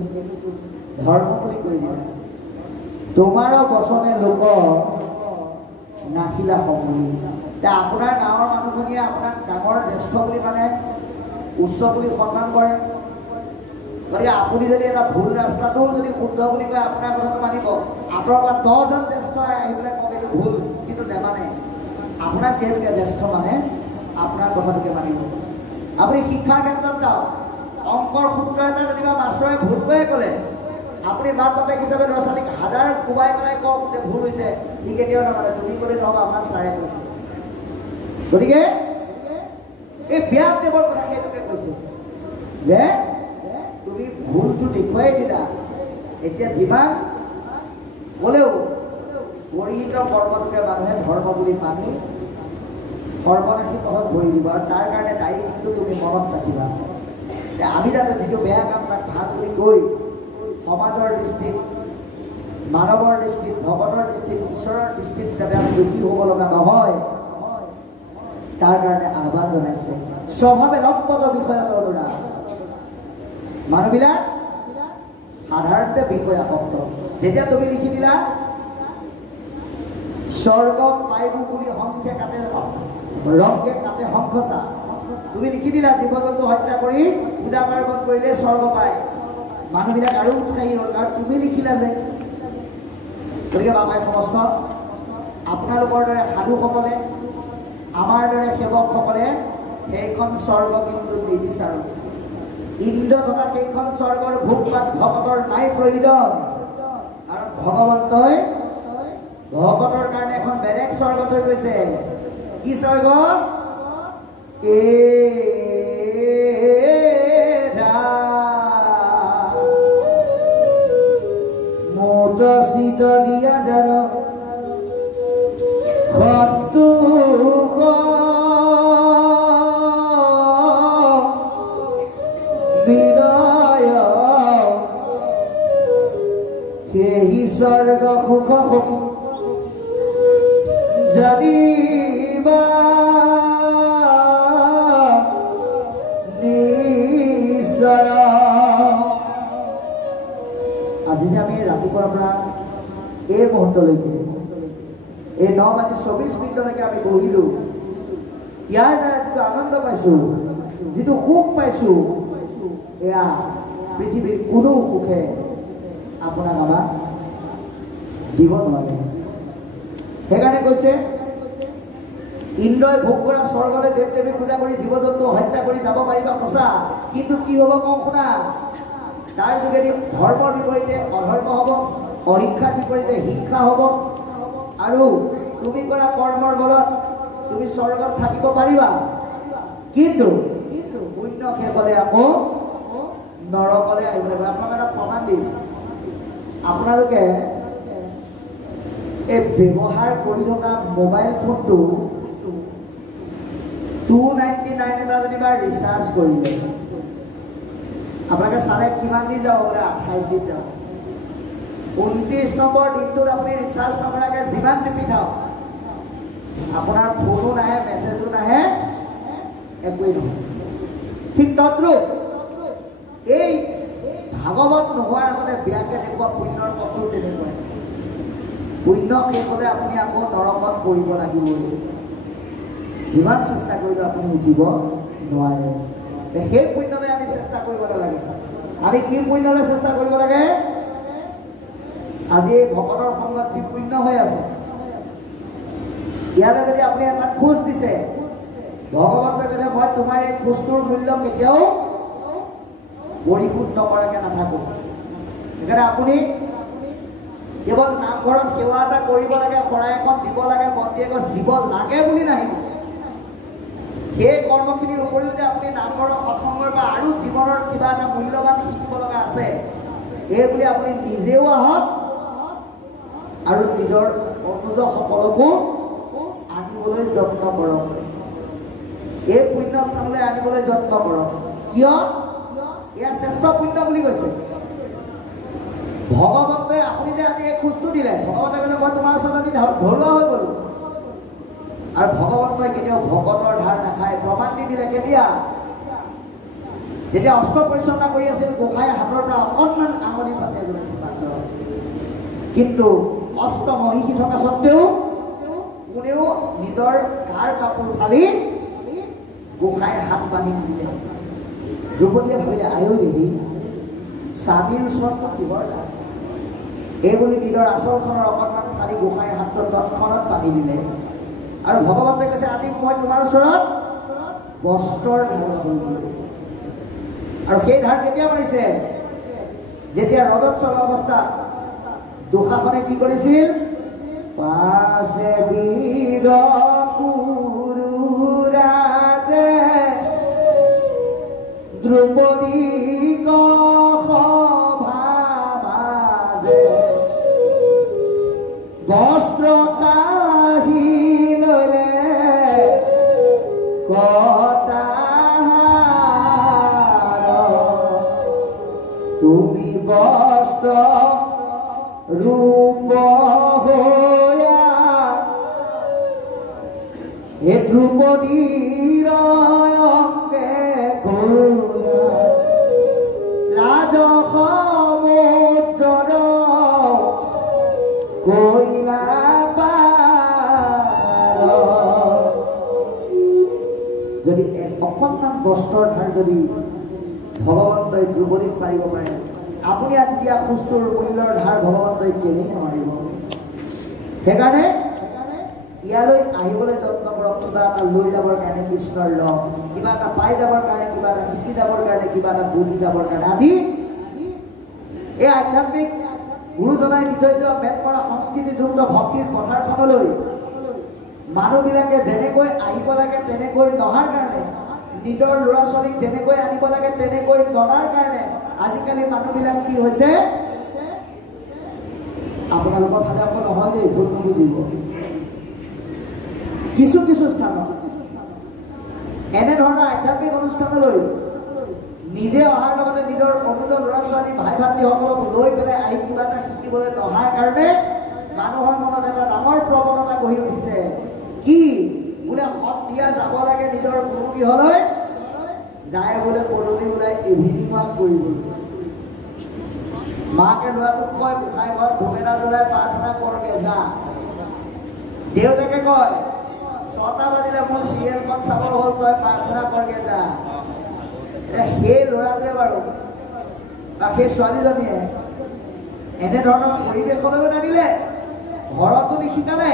ধৰ্ম বুলি কৈ দিলা। তোমাৰ বচনে লোক নাখিলা সমুলি। এতিয়া আপোনাৰ গাঁৱৰ মানুহখিনিয়ে আপোনাক ডাঙৰ জ্যেষ্ঠ বুলি মানে উচ্চ বুলি সন্মান কৰে। গতিকে আপুনি যদি এটা ভুল ৰাস্তাটো যদি শুদ্ধ বুলি কয়, আপোনাৰ কথাটো মানিব। আপোনাৰ পৰা 10জন জ্যেষ্ঠ আহি পেলাই কয় এইটো ভুল, কিন্তু নেমানে। আপোনাক যিহেতুকে জ্যেষ্ঠ মানে আপোনাৰ কথাটোকে মানিব। আপুনি শিক্ষাৰ ক্ষেত্ৰত চাওক, অংকৰ সূত্ৰ এটা যেনিবা মাষ্টৰে ভুলকৈয়ে ক'লে, আপুনি মাক বাপেক হিচাপে ল'ৰা ছোৱালীক হাজাৰ কোবাই পেলাই কওক যে ভুল হৈছে, সি কেতিয়াও নামানে। তুমি ক'লে নহ'ব, আমাৰ ছাৰে কৈছে। গতিকে এই ব্যাসদেৱৰ কথা সেইটোকে কৈছে যে তুমি ভুলটো দেখুৱাই দিলা, এতিয়া যিমান ক'লেও পৰিহিত কৰ্মটোকে মানুহে ধৰ্ম বুলি মানি সৰ্বনাশী পথত ভৰি দিব। আৰু তাৰ কাৰণে দায়ী কিন্তু তুমি মনত ৰাখিবা, আমি যাতে যিটো বেয়া কাম তাক ভাল বুলি কৈ সমাজৰ দৃষ্টিত, মানৱৰ দৃষ্টিত, ভগৱানৰ দৃষ্টিত, ঈশ্বৰৰ দৃষ্টিত যাতে আমি দুখী হ'ব লগা নহয় তাৰ কাৰণে আহ্বান জনাইছে স্বভাৱে লম্পট বিষয়ত অনুৰাগ মানুহবিলাক সাধাৰণতে বিষয়াসক্ত যেতিয়া তুমি লিখি দিলা স্বৰ্গ পাইবো বুলি সংখ্যে কাটে ৰংকে কাটে সংখ্যচা তুমি লিখি দিলা জীৱ জন্তু হত্যা কৰি পূজা পাৰ্বণ কৰিলে স্বৰ্গ পায় মানুহবিলাক আৰু উৎসাহী হ'ল কাৰণ তুমি লিখিলা যে গতিকে বাবাই সমস্ত আপোনালোকৰ দৰে সাধুসকলে আমাৰ দৰে সেৱকসকলে সেইখন স্বৰ্গ কিন্তু নিবিচাৰোঁ ইন্দ্ৰ থকা সেইখন স্বৰ্গৰ ভোগপাত ভকতৰ নাই প্ৰয়োজন আৰু ভগৱন্তই ভকতৰ কাৰণে এখন বেলেগ স্বৰ্গ থৈ গৈছে কি স্বৰ্গ স্বৰ্গ সুখ সখী জানিবা নিশ্চয় আজি যে আমি ৰাতিপুৱাৰ পৰা এই মুহূৰ্তলৈকে এই 9:24 আমি বহিলো ইয়াৰ দ্বাৰা যিটো আনন্দ পাইছো যিটো সুখ পাইছো এয়া পৃথিৱীৰ কোনো সুখে আপোনাক আমাক দিব নোৱাৰে সেইকাৰণে কৈছে ইন্দ্ৰই ভোগ কৰা স্বৰ্গলৈ দেৱ দেৱী পূজা কৰি জীৱ জন্তু হত্যা কৰি যাব পাৰিবা সঁচা কিন্তু কি হ'ব কওঁ শুনা তাৰ যোগেদি ধৰ্মৰ বিপৰীতে অধৰ্ম হ'ব অহিংসাৰ বিপৰীতে হিংসা হ'ব আৰু তুমি কৰা কৰ্মৰ বলত তুমি স্বৰ্গত থাকিব পাৰিবা কিন্তু পুণ্য শেষ হ'লে আকৌ নৰকলৈ আহিব লাগিব আপোনাক এটা প্ৰমাণ দিম আপোনালোকে এই ব্যৱহাৰ কৰি থকা মোবাইল ফোনটো 299 এটা যেনিবা ৰিচাৰ্জ কৰিলে আপোনালোকে চালে কিমান দিন যাব বোলে 28 দিন যাব 29 নম্বৰ দিনটোত আপুনি ৰিচাৰ্জ নকৰাকৈ যিমান টিপি থাকক আপোনাৰ ফোনো নাহে মেছেজো নাহে একোৱেই নহয় ঠিক তদ্ৰূপ এই ভাগৱত নোহোৱাৰ আগতে বিয়াকে দেখুওৱা পুণ্যৰ পথটো তেনেকুৱাই পুণ্য শেষ হ'লে আপুনি আকৌ নৰকত কৰিব লাগিবই যিমান চেষ্টা কৰিলেও আপুনি উঠিব নোৱাৰে সেই পুণ্যলৈ আমি চেষ্টা কৰিব নালাগে আমি কি পুণ্যলৈ চেষ্টা কৰিব লাগে আজি ভকতৰ সংগত যি পুণ্য হৈ আছে ইয়াতে যদি আপুনি এটা খোজ দিছে ভগৱন্তই কৈছে মই তোমাৰ এই খোজটোৰ মূল্য কেতিয়াও পৰিশোধ নকৰাকৈ নাথাকোঁ সেইকাৰণে আপুনি কেৱল নামঘৰত সেৱা এটা কৰিব লাগে শৰাই এখন দিব লাগে বন্তি এগছ দিব লাগে বুলি নাহিব সেই কৰ্মখিনিৰ উপৰিও যে আপুনি নামঘৰৰ সৎসংগৰ পৰা আৰু জীৱনৰ কিবা এটা মূল্যৱান শিকিব লগা আছে এই বুলি আপুনি নিজেও আহক আৰু নিজৰ অনুজসকলকো আনিবলৈ যত্ন কৰক এই পুণ্যস্থানলৈ আনিবলৈ যত্ন কৰক কিয় এয়া শ্ৰেষ্ঠ পুণ্য বুলি কৈছে ভগৱন্তই আপুনি যে আজি এই খোজটো দিলে ভগৱন্তই কৈছে মই তোমাৰ ওচৰত আজি ধৰুৱা হৈ গ'লো আৰু ভগৱন্তই কেতিয়াও ভকতৰ ধাৰ নাখায় প্ৰমাণ দি দিলে কেতিয়া যেতিয়া অস্ত্ৰ পৰিচালনা কৰি আছিল গোসাঁই হাতৰ পৰা অকণমান আঙুলি পাতে জ্বলাইছিল মাত্ৰ কিন্তু অস্ত্ৰ মহিষি থকা স্বত্বেও কোনেও নিজৰ গাৰ কাপোৰ ফালি গোসাঁইৰ হাত বান্ধি দিলে দ্ৰৌপদীয়ে ভাবিলে আয়ো দেহি স্বামীৰ ওচৰত কিহৰ লাজ এই বুলি নিজৰ আচলখনৰ অকণমান ফালি গোসাঁইৰ হাতত তৎক্ষণাত বান্ধি দিলে আৰু ভগৱন্তই কৈছে আজি মই তোমাৰ ওচৰত বস্ত্ৰৰ ধাৰ কৰিলোঁ আৰু সেই ধাৰ কেতিয়া মাৰিছে যেতিয়া ৰদত চলা অৱস্থাত দুষাখনে কি কৰিছিল পাছে বীৰ পুৰুৰাজে দ্ৰৌপদীক সভা মাজে বস্ত্ৰ কাঢ়ি ললে কটাহাৰ তুমি বস্ত্ৰ ৰূপ হৈয়া দ্ৰুপদীৰ অঙ্গে লাজ সমুদ্ৰ কইলা যদি অকণমান বস্ত্ৰৰ ধাৰ যদি ভগৱন্তই দ্ৰুপদীক পাৰিব পাৰে, আপুনি দিয়া সুস্থৰ মূল্যৰ ধাৰ ভগৱন্তই কেনেকৈ নোৱাৰিব? সেইকাৰণে ইয়ালৈ আহিবলৈ যত্ন কৰক। কিবা এটা লৈ যাবৰ কাৰণে কৃষ্ণৰ লগ, কিবা এটা পাই যাবৰ কাৰণে, কিবা এটা শিকি যাবৰ কাৰণে, কিবা এটা বুজি যাবৰ কাৰণে আদি এই আধ্যাত্মিক গুৰুজনাই দি থৈ যোৱা মেদ কৰা সংস্কৃতিযুক্ত ভক্তিৰ পথাৰখনলৈ মানুহবিলাকে যেনেকৈ আহিব লাগে তেনেকৈ নহাৰ কাৰণে, নিজৰ ল'ৰা ছোৱালীক যেনেকৈ আনিব লাগে তেনেকৈ ননাৰ কাৰণে আজিকালি মানুহবিলাক কি হৈছে, আপোনালোকৰ ফালে আকৌ নহয় দেই, ভুল নুবুজিব, কিছু কিছু স্থানত এনেধৰণৰ আধ্যাত্মিক অনুষ্ঠানলৈ নিজে অহাৰ লগতে নিজৰ অনুজ ল'ৰা ছোৱালী ভাই ভাতৃসকলক লৈ পেলাই আহি কিবা এটা শিকিবলৈ নহাৰ কাৰণে মানুহৰ মনত এটা ডাঙৰ প্ৰৱণতা গঢ়ি উঠিছে। কি বোলে সন্ধিয়া যাব লাগে নিজৰ গুৰুগৃহলৈ, যায় বোলে পদূলি ওলাই ইভিনিং ৱাক কৰিবলৈ। মাকে ল'ৰাটোক কয় গোসাঁই ঘৰত ধূপেনা জ্বলাই প্ৰাৰ্থনা কৰগে যা। দেউতাকে কয় 6টা বাজিলে মোৰ চিৰিয়েলখন চাবৰ হ'ল, তই প্ৰাৰ্থনা কৰগে যা। সেই ল'ৰাটোৱে বাৰু বা সেই ছোৱালীজনীয়ে এনেধৰণৰ পৰিৱেশলৈও নানিলে, ঘৰতো নিশিকালে।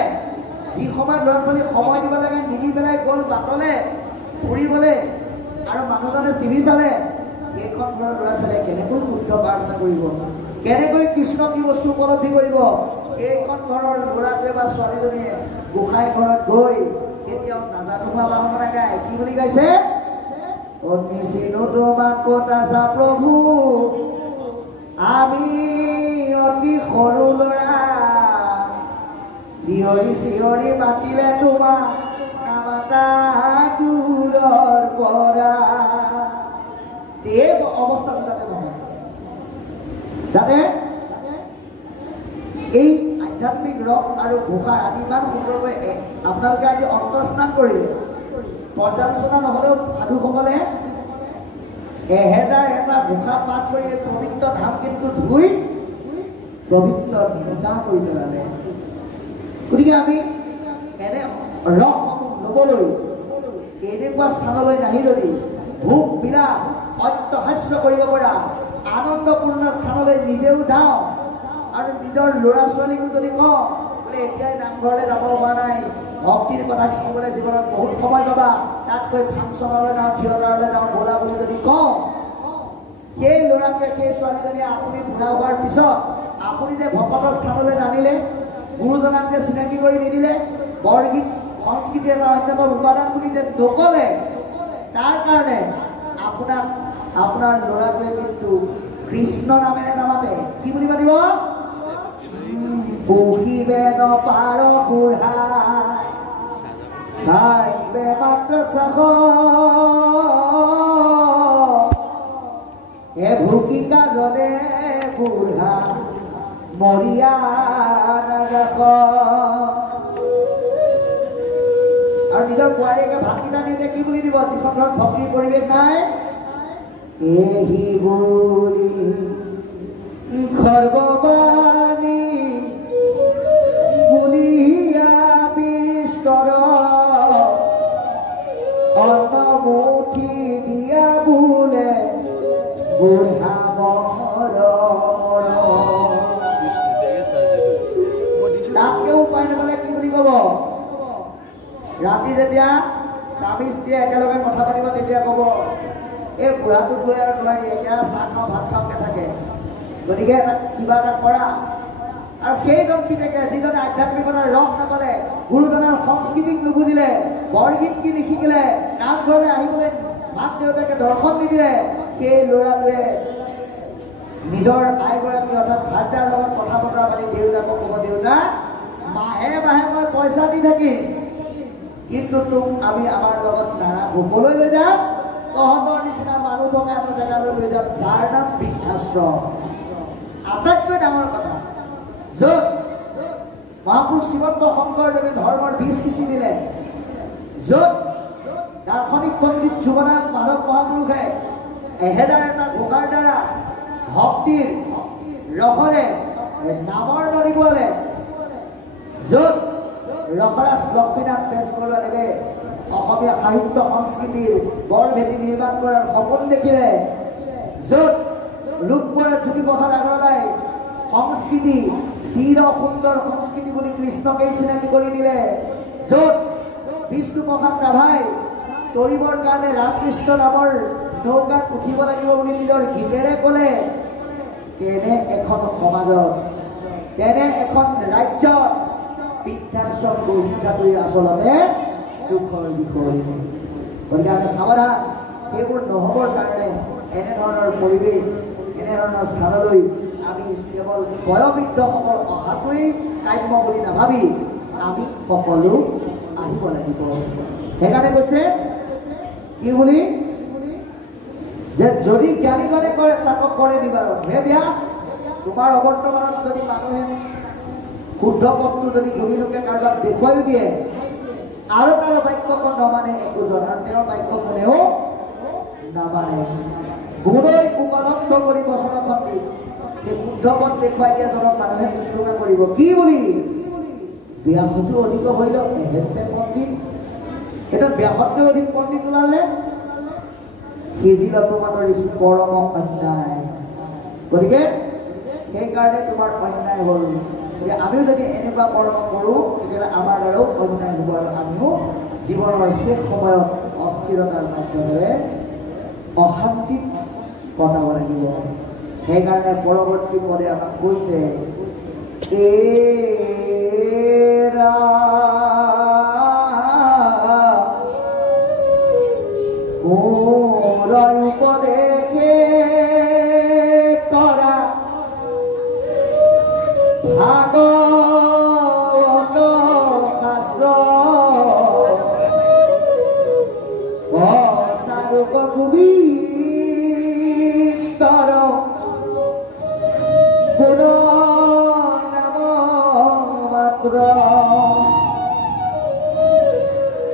যি সময়ত ল'ৰা ছোৱালীক সময় দিব লাগে নিদি পেলাই গ'ল বাটলে ফুৰিবলৈ, আৰু মানুহজনে টিভি চালে। সেইখন ঘৰৰ ল'ৰা ছোৱালীয়ে কেনেকৈ শুদ্ধ প্ৰাৰ্থনা কৰিব, কেনেকৈ কৃষ্ণ কি বস্তু উপলব্ধি কৰিব? সেইখন ঘৰৰ ল'ৰাটোৱে বা ছোৱালীজনীয়ে গোসাঁই ঘৰত গৈ কেতিয়াও নাজানো হোৱা বাহনা গায়। কি বুলি গাইছে? অগ্নিচিনো তোমাক ক'ত আছা প্ৰভু, আমি অতি সৰু ল'ৰা, চিঞৰি চিঞৰি মাতিলে তোমাক নামাতা দূৰৰ পৰা। এই অৱস্থাটো যাতে নহয়, যাতে এই আধ্যাত্মিক ৰস আৰু ঘোষাৰ আদি ইমান সুন্দৰকৈ আপোনালোকে আজি অন্তঃস্নান কৰি পৰ্যালোচনা নহ'লেও সাধুসকলে 1000 এটা ঘোষা পাঠ কৰি এই পবিত্ৰ ধাম কিন্তু ধুই পবিত্ৰ নিকা কৰি পেলালে। গতিকে আমি এনে ৰসসমূহ ল'বলৈ এনেকুৱা স্থানলৈ নাহি যদি ভোগ বিৰাট অট্টহাস্য কৰিব পৰা আনন্দপূৰ্ণ স্থানলৈ নিজেও যাওঁ, আৰু নিজৰ ল'ৰা ছোৱালীকো যদি কওঁ বোলে এতিয়াই নামঘৰলৈ যাব পৰা নাই, ভক্তিৰ কথা শিকিবলৈ জীৱনত বহুত সময় পাবা, তাতকৈ ফাংচনলৈ যাওঁ, থিয়েটাৰলৈ যাওঁ ব'লা বুলি যদি কওঁ, সেই ল'ৰাটোৱে সেই ছোৱালীজনীয়ে আপুনি বুঢ়া হোৱাৰ পিছত আপুনি যে ভকতৰ স্থানলৈ নানিলে, গুৰুজনাক যে চিনাকি কৰি নিদিলে, বৰগীত সংস্কৃতি এটা অন্যতম উপাদান বুলি যে নক'লে, তাৰ কাৰণে আপোনাক আপোনাৰ ল'ৰাটোৱে কিন্তু কৃষ্ণ নামেৰে নামাতে। কি বুলি মাতিব? পুহিবে নপাৰ বুঢ়া, খাইবে মাত্ৰ চাহ, এ ভুকি কাৰণে বুঢ়া মৰিয়া নাযাব। আৰু নিজৰ বোৱাৰীকে ভাতকেইটা নিদিলে কি বুলি দিব? যিখন ঘৰত ভক্তিৰ পৰিৱেশ নাই, এহি বুলি খৰ্গবাণী বুলিয়া বিস্তৰ, অন্নমুঠি দিয়া বোলে বুঢ়া মৰ। তাতকেও উপায় নাপালে কি বুলি ক'ব? ৰাতি যেতিয়া স্বামী স্ত্ৰীয়ে একেলগে কথা পাতিব তেতিয়া ক'ব এই বুঢ়াটোক লৈ আৰু নোৱাৰি, এতিয়া চাহ খাওঁ ভাত খাওঁ নাথাকে, গতিকে এটা কিবা এটা কৰা। আৰু সেইজন পিতেকে যিজনে আধ্যাত্মিকতাৰ ৰস নাপালে, গুৰুজনাৰ সংস্কৃতিক নুবুজিলে, বৰগীত কি নিশিকিলে, নামঘৰলৈ আহিবলৈ মাক দেউতাকে দৰ্শন নিদিলে, সেই ল'ৰাটোৱে নিজৰ আইগৰাকী অৰ্থাৎ ভাৰ্যাৰ লগত কথা বতৰা পাতি দেউতাকক ক'ব, দেউতা মাহে মাহে মই পইচা দি থাকিম, কিন্তু তোক আমি আমাৰ লগত নাৰাখো। ক'লৈ লৈ যাম? তহঁতৰ নিচিনা মানুহ থকা এটা জেগালৈ লৈ যাম, যাৰ নাম বৃদ্ধাশ্ৰম। আটাইতকৈ ডাঙৰ কথা, য'ত মহাপুৰুষ শ্ৰীমন্ত শংকৰদেৱে ধৰ্মৰ বীজ সিঁচি দিলে, য'ত দাৰ্শনিক পণ্ডিত যুৱনাথ মাধৱ মহাপুৰুষে 1000 এটা ঘোষাৰ দ্বাৰা ভক্তিৰ ৰসৰে নামৰ নদী বোৱালে, য'ত ৰসৰাজ লক্ষ্মীনাথ বেজবৰুৱাদেৱে অসমীয়া সাহিত্য সংস্কৃতিৰ বৰ ভেটি নিৰ্মাণ কৰাৰ সপোন দেখিলে, য'ত ৰূপবৰে জ্যোতিপ্ৰসাদ আগৰৱালাই সংস্কৃতি চিৰ সুন্দৰ সংস্কৃতি বুলি কৃষ্ণকেই চিনাকি কৰি দিলে, য'ত বিষ্ণুপ্ৰসাদ ৰাভাই তৰিবৰ কাৰণে ৰামকৃষ্ণ নামৰ নৌকাত উঠিব লাগিব বুলি নিজৰ গীতেৰে ক'লে, তেনে এখন সমাজত, তেনে এখন ৰাজ্যত বৃদ্ধাশ্ৰম গঢ়ি উঠাটোৱে আচলতে দুখৰ বিষয়। গতিকে আমি সাৱধান, এইবোৰ নহ'বৰ কাৰণে এনেধৰণৰ পৰিৱেশ, এনেধৰণৰ স্থানলৈ আমি কেৱল বয়োবৃদ্ধসকল অহাটোৱেই কাম্য বুলি নাভাবি আমি সকলো আহিব লাগিব। সেইকাৰণে কৈছে কি বুলি, যে যদি জ্ঞানীজনে কৰে তাকক কৰে নিবাৰণ। হে বিয়া, তোমাৰ অৱৰ্তমানত যদি মানুহে শুদ্ধ পথটো যদি ধনী লোকে কাৰোবাক দেখুৱাই দিয়ে আৰু তাৰ বাক্যখন নমানে একোজন, আৰু তেওঁৰ বাক্য কোনেও নামানে, গুণৈ উপলব্ধ কৰি বচনখন দি এই শুদ্ধ পথ দেখুৱাই দিয়া জনক মানুহে শুশ্ৰূষা কৰিব কি বুলি, ব্যাসতো অধিক হইল এহেতে পণ্ডিত, এটা ব্যাসতকৈ অধিক পণ্ডিত ওলালে সিজিলত তোমাৰ পৰম অন্যায়। গতিকে সেইকাৰণে তোমাৰ অন্যায় হ'ল। গতিকে আমিও যদি এনেকুৱা কৰ্ম কৰোঁ তেতিয়াহ'লে আমাৰ দ্বাৰাও অন্যায় হ'ব, আৰু আমিও জীৱনৰ শেষ সময়ত অস্থিৰতাৰ মাধ্যমেৰে অশান্তিত কটাব লাগিব। সেইকাৰণে পৰৱৰ্তী পদে আমাক কৈছে এৰা উপদেশে কৰা ভাগৱত শাস্ত্ৰ চাৰুক গোবিন্দৰ গুণ নাম মাত্ৰ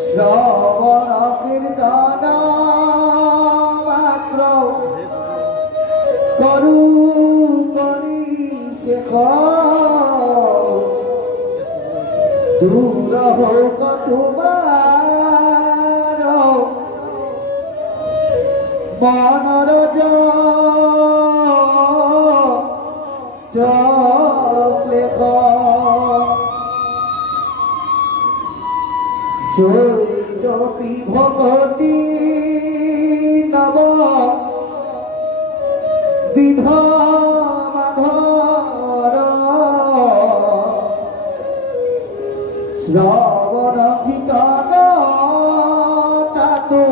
শ্ৰৱণ কীৰ্তন মাত্ৰ কৰো কৰি শেষ দূৰ হওক তোমাৰ মনৰ ক্লেশ জৈদপি ভগতি নব বিধ মাধৰ শ্ৰৱণ কীৰ্তন তাতো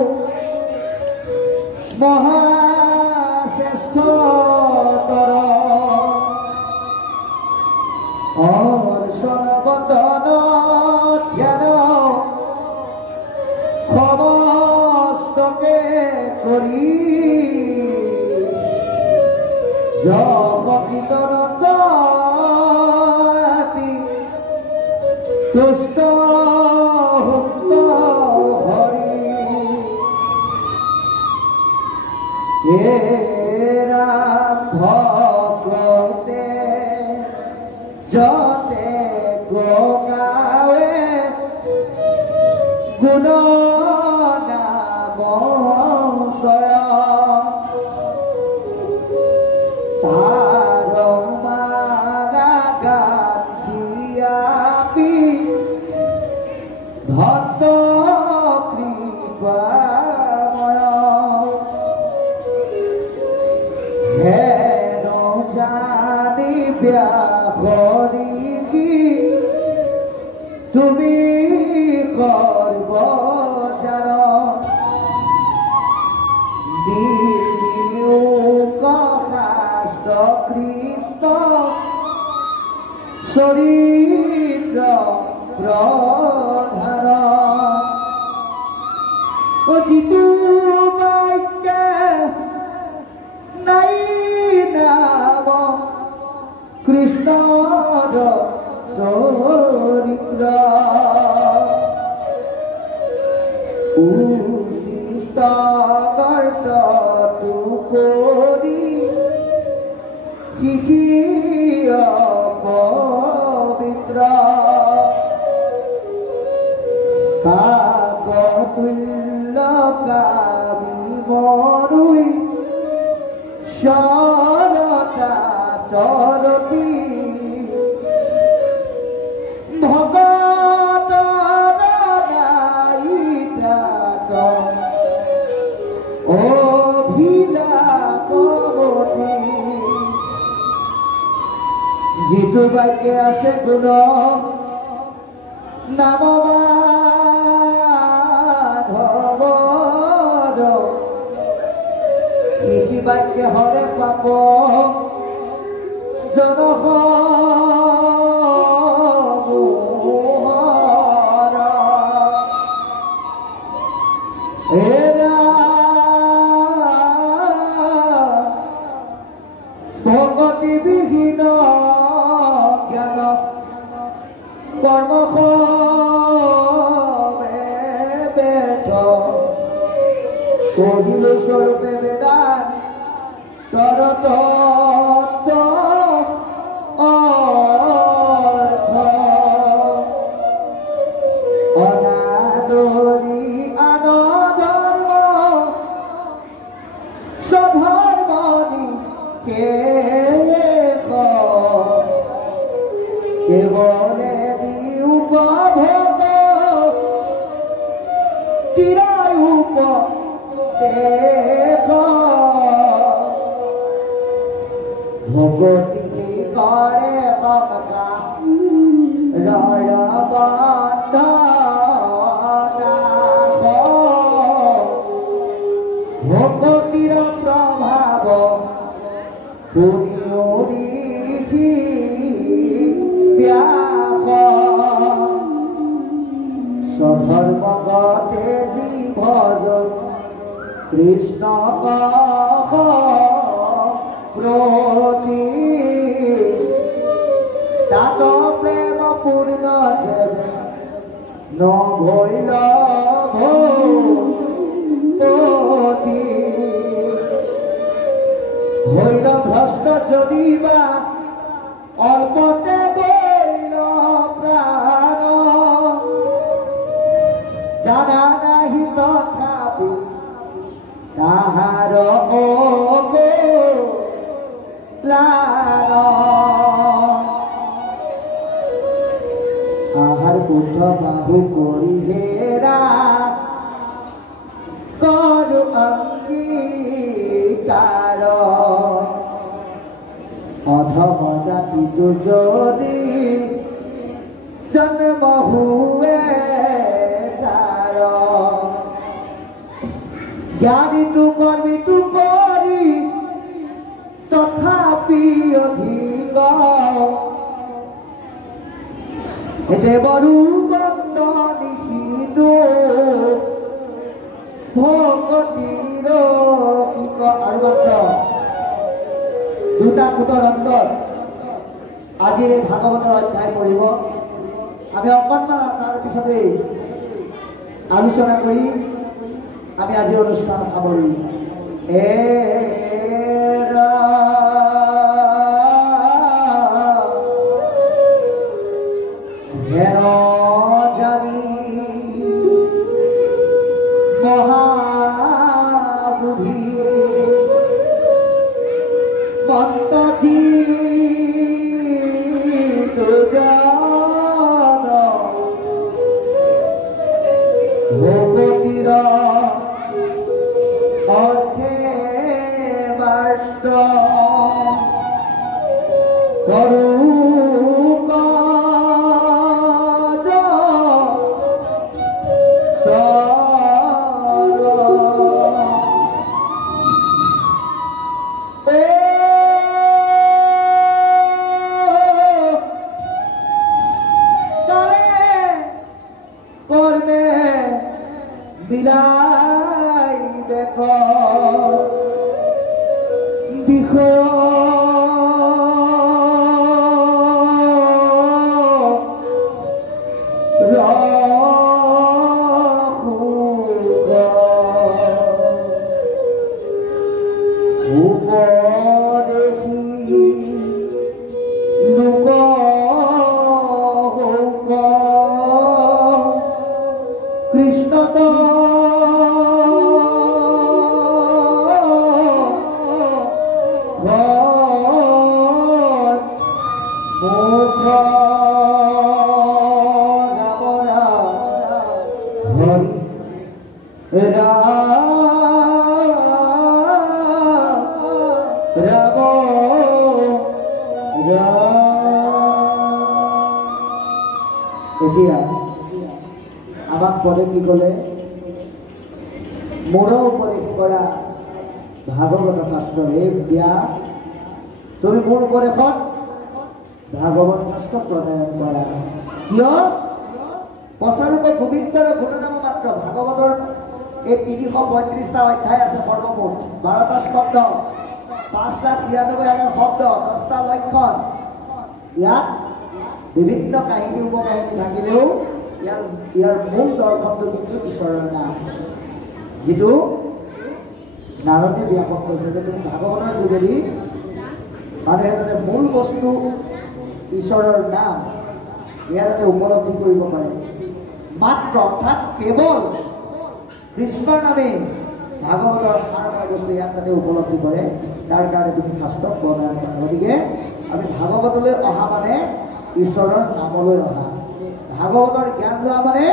মহাশ্ৰেষ্ঠতৰ অৰ্চন বন্দন ধ্যান সমস্তকে কৰি যশ কীৰ্তনত তুষ্ট ভক্ত হৰি হে ৰাম ভক্তে যতে গাৱে গুণ নাম ভক্ত কৃপাময় হেন জানি ব্যাসৰি তুমি সৰ্বজান নিৰ্বিয়োগ শাস্ত্ৰ কৃষ্ণ চৰিত্ৰ প্ৰধান অজিতু বাক্যে নাই নাম কৃষ্ণৰ চৰিত্ৰ কাকতুল্য কামি মৰুই শৰতা তৰতি ভগত নাইতাত অভিলাষৱতী যিটো বাক্যে আছে গুণ নাম মাধৱৰ কৃষি বাক্যে হৰে পাপ জনসমূহৰ এৰা ভগতি বিহীন জ্ঞান কৰ্মফলে ব্যৰ্থ কহিলো স্বৰূপে বেদান তৰ তত্ত্ব অৰ্থ অনাদৰি আনধৰ্ম স্বধৰ্মনি কেৱলে উপভোগ তিৰূপ দেশ ভগতি কৰে কমকা ৰৰ বন্ধনাশ ভগতিৰ প্ৰভাৱ পুনিয়ৰি ব্যাস স্বধৰ্মগতে যি ভজন কৃষ্ণ প্ৰতি তাত প্ৰেম পূৰ্ণ যেবে নভৈল ভূপতি হইল ভ্ৰষ্ট যদি বা অল্পতে বৈল প্ৰাণ জানা নাহি তথাপি তাহাৰ আহাৰ বুদ্ধ বাহু কৰি হেৰা কৰো অংগীকাৰ অধম জাতিটো যদি জন্ম হুৱে তাৰ জ্ঞানীটো কৰ্মীটো কৰি তথাপি অধিক দেৱৰো বন্দ নিশিতো ভগতিৰ আৰু দুটা পুতৰ অন্তৰ আজিৰ এই ভাগৱতৰ অধ্যায় পঢ়িব আমি অকণমান তাৰ পিছতেই আলোচনা কৰি আমি আজিৰ অনুষ্ঠান সামৰিম জানি মহাবুদ্ধি মন্তজি ভগতিৰ অৰ্থে বাৰ্ত কৰো বিলাই দেখ দিশ দেখি লোক এতিয়া আমাক পদে কি ক'লে মোৰ উপদেশ কৰা ভাগৱত শাস্ত্ৰ হে বিয়া তুমি মোৰ উপদেশত ভাগৱত শাস্ত্ৰ প্ৰণয়ন কৰা কিয় পচাৰূপ গোবিন্দৰ গুণনাম মাত্ৰ ভাগৱতৰ এই ৩৩৫টা অধ্যায় আছে সৰ্বমুঠ ১২টা স্কন্ধ ৫,৯৬,০০০ শব্দ ১০টা লক্ষণ ইয়াত বিভিন্ন কাহিনী উপকাহিনী থাকিলেও ইয়াৰ মূল দৰ্শনটো কিন্তু ঈশ্বৰৰ নাম যিটো নাৰদে ব্যাপক কৈছে যে তুমি ভাগৱতৰ যোগেদি মানুহে যাতে মূল বস্তু ঈশ্বৰৰ নাম এয়া যাতে উপলব্ধি কৰিব পাৰে মাত্ৰ অৰ্থাৎ কেৱল কৃষ্ণৰ নামে ভাগৱতৰ সাৰময় বস্তু ইয়াত যাতে উপলব্ধি কৰে তাৰ কাৰণে তুমি শাস্ত্ৰ প্ৰণয়ন কৰা গতিকে আমি ভাগৱতলৈ অহা মানে ঈশ্বৰৰ নামলৈ অহা ভাগৱতৰ জ্ঞান লোৱা মানে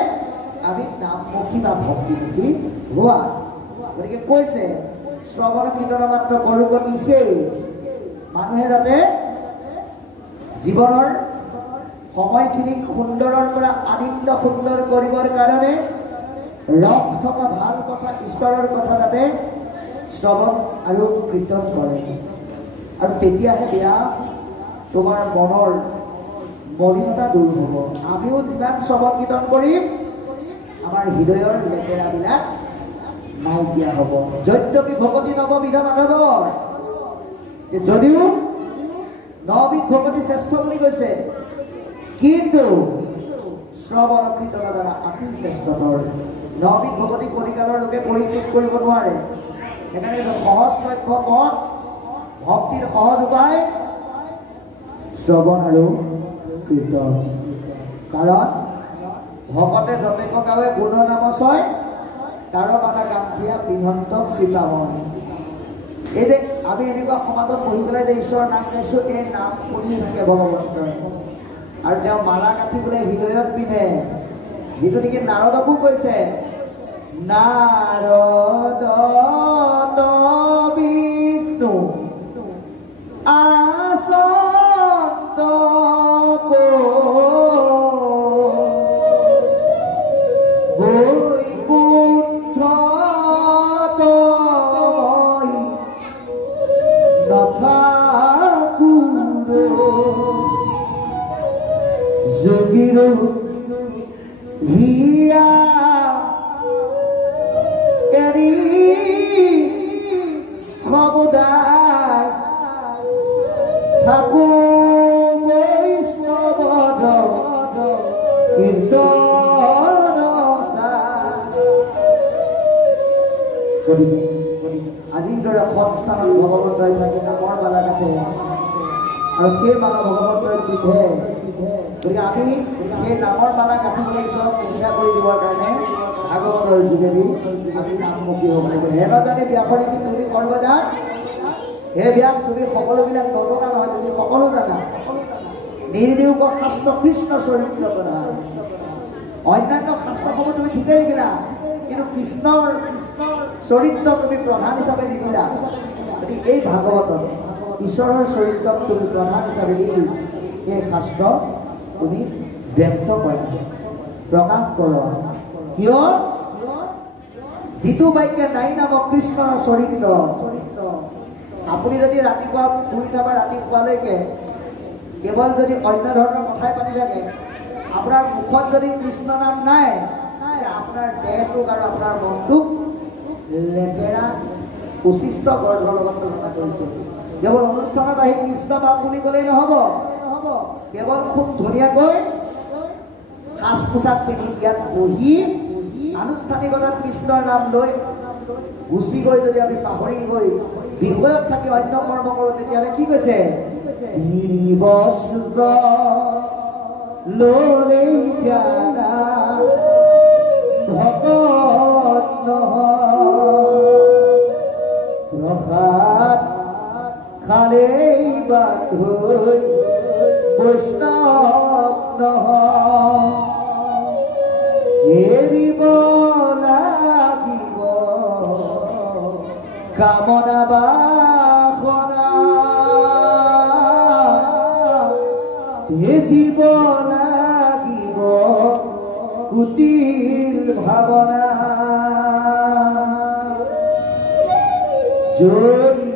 আমি নামমুখী বা ভক্তিমুখী হোৱা গতিকে কৈছে শ্ৰৱণ কীৰ্তন মাত্ৰ কৰুগতি সেই মানুহে যাতে জীৱনৰ সময়খিনিক সুন্দৰৰ পৰা আনন্দ সুন্দৰ কৰিবৰ কাৰণে ৰস থকা ভাল কথা ঈশ্বৰৰ কথা যাতে শ্ৰৱণ আৰু কীৰ্তন কৰে আৰু তেতিয়াহে বেয়া তোমাৰ মনৰ মলিনতা দূৰ হ'ব আমিও যিমান শ্ৰৱণ কীৰ্তন কৰিম আমাৰ হৃদয়ৰ লেতেৰাবিলাক নাইকিয়া হ'ব যদ্যপি ভকতি নৱবিধ মাধৱৰ যদিও নবিধ ভকতি শ্ৰেষ্ঠ বুলি কৈছে কিন্তু শ্ৰৱণ কীৰ্তনৰ দ্বাৰা অতি শ্ৰেষ্ঠতৰ নবিধ ভকতি কলিকালৰ লোকে পৰিত্যাগ কৰিব নোৱাৰে সেইকাৰণে সহজ লক্ষ্য পথ ভক্তিৰ সহজ উপায় শ্ৰৱণ আৰু কীৰ্তন কাৰণ ভকতে যতেক গাৱে গুণ নামচয় তাৰ বাধা কান্থিয়া পিন্ধন্ত কৃপাময় এই যে আমি এনেকুৱা সমাজত বহি পেলাই যে ঈশ্বৰৰ নাম গাইছোঁ এই নাম শুনি থাকে ভগৱন্তৰ আৰু তেওঁ মালা গাঁঠি বোলে হৃদয়ত পিন্ধে যিটো নেকি নাৰদকো কৈছে নাৰদ বিষ্ণু আসন্ত বৈকুণ্ঠ যোগীৰ হিয়া এৰি খবদাৰ থাকো বৈষ্ণব কীৰ্তন আজিৰ দৰে সৎস্থানত ভগৱন্তই থাকি নামৰ মালা গাঁঠে আৰু সেই মালা ভগৱন্তই পিন্ধে গতিকে আমি সেই নামৰ মালা গাঁঠিবলৈ ঈশ্বৰক সুবিধা কৰি দিবৰ কাৰণে ভাগৱতৰ যোগেদি আমি নামমুখী হ'ব লাগিব হে ৰজানি ব্যাসনী কি তুমি সৰ্বজা হে ব্যাস তুমি সকলোবিলাক নজনা নহয় তুমি সকলো জানা নিৰ্নিয়োগ শাস্ত্ৰ কৃষ্ণ চৰিত্ৰ প্ৰধান অন্যান্য শাস্ত্ৰসমূহ তুমি ঠিকেই লিখিলা কিন্তু কৃষ্ণৰ চৰিত্ৰ তুমি প্ৰধান হিচাপে লিখিলা গতিকে এই ভাগৱতত ঈশ্বৰৰ চৰিত্ৰক তুমি প্ৰধান হিচাপে দি এই শাস্ত্ৰ তুমি ব্যক্ত কৰা প্ৰকাশ কৰা কিয় যিটো বাক্যে নাই নাম কৃষ্ণৰ চৰিত্ৰ আপুনি যদি ৰাতিপুৱা শুই উঠা বা ৰাতি শুৱালৈকে কেৱল যদি অন্য ধৰণৰ কথাই পাতি থাকে আপোনাৰ মুখত যদি কৃষ্ণ নাম নাই আপোনাৰ দেহটোক আৰু আপোনাৰ মনটোক লেতেৰা উচিষ্ট গৰ্ভৰ লগত তুলনা কৰিছে কেৱল অনুষ্ঠানত আহি কৃষ্ণ নাম বুলি ক'লেই নহ'ব কেৱল খুব ধুনীয়াকৈ সাজ পোছাক পিন্ধি ইয়াত বহি আনুষ্ঠানিকতাত কৃষ্ণৰ নাম লৈ গুচি গৈ যদি আমি পাহৰি গৈ বিষয়ত থাকি অন্য কৰ্ম কৰোঁ তেতিয়াহ'লে কি কৈছে ভকত কামনা বাসনা তেজিব লাগিব কুটিল ভাৱনা যদি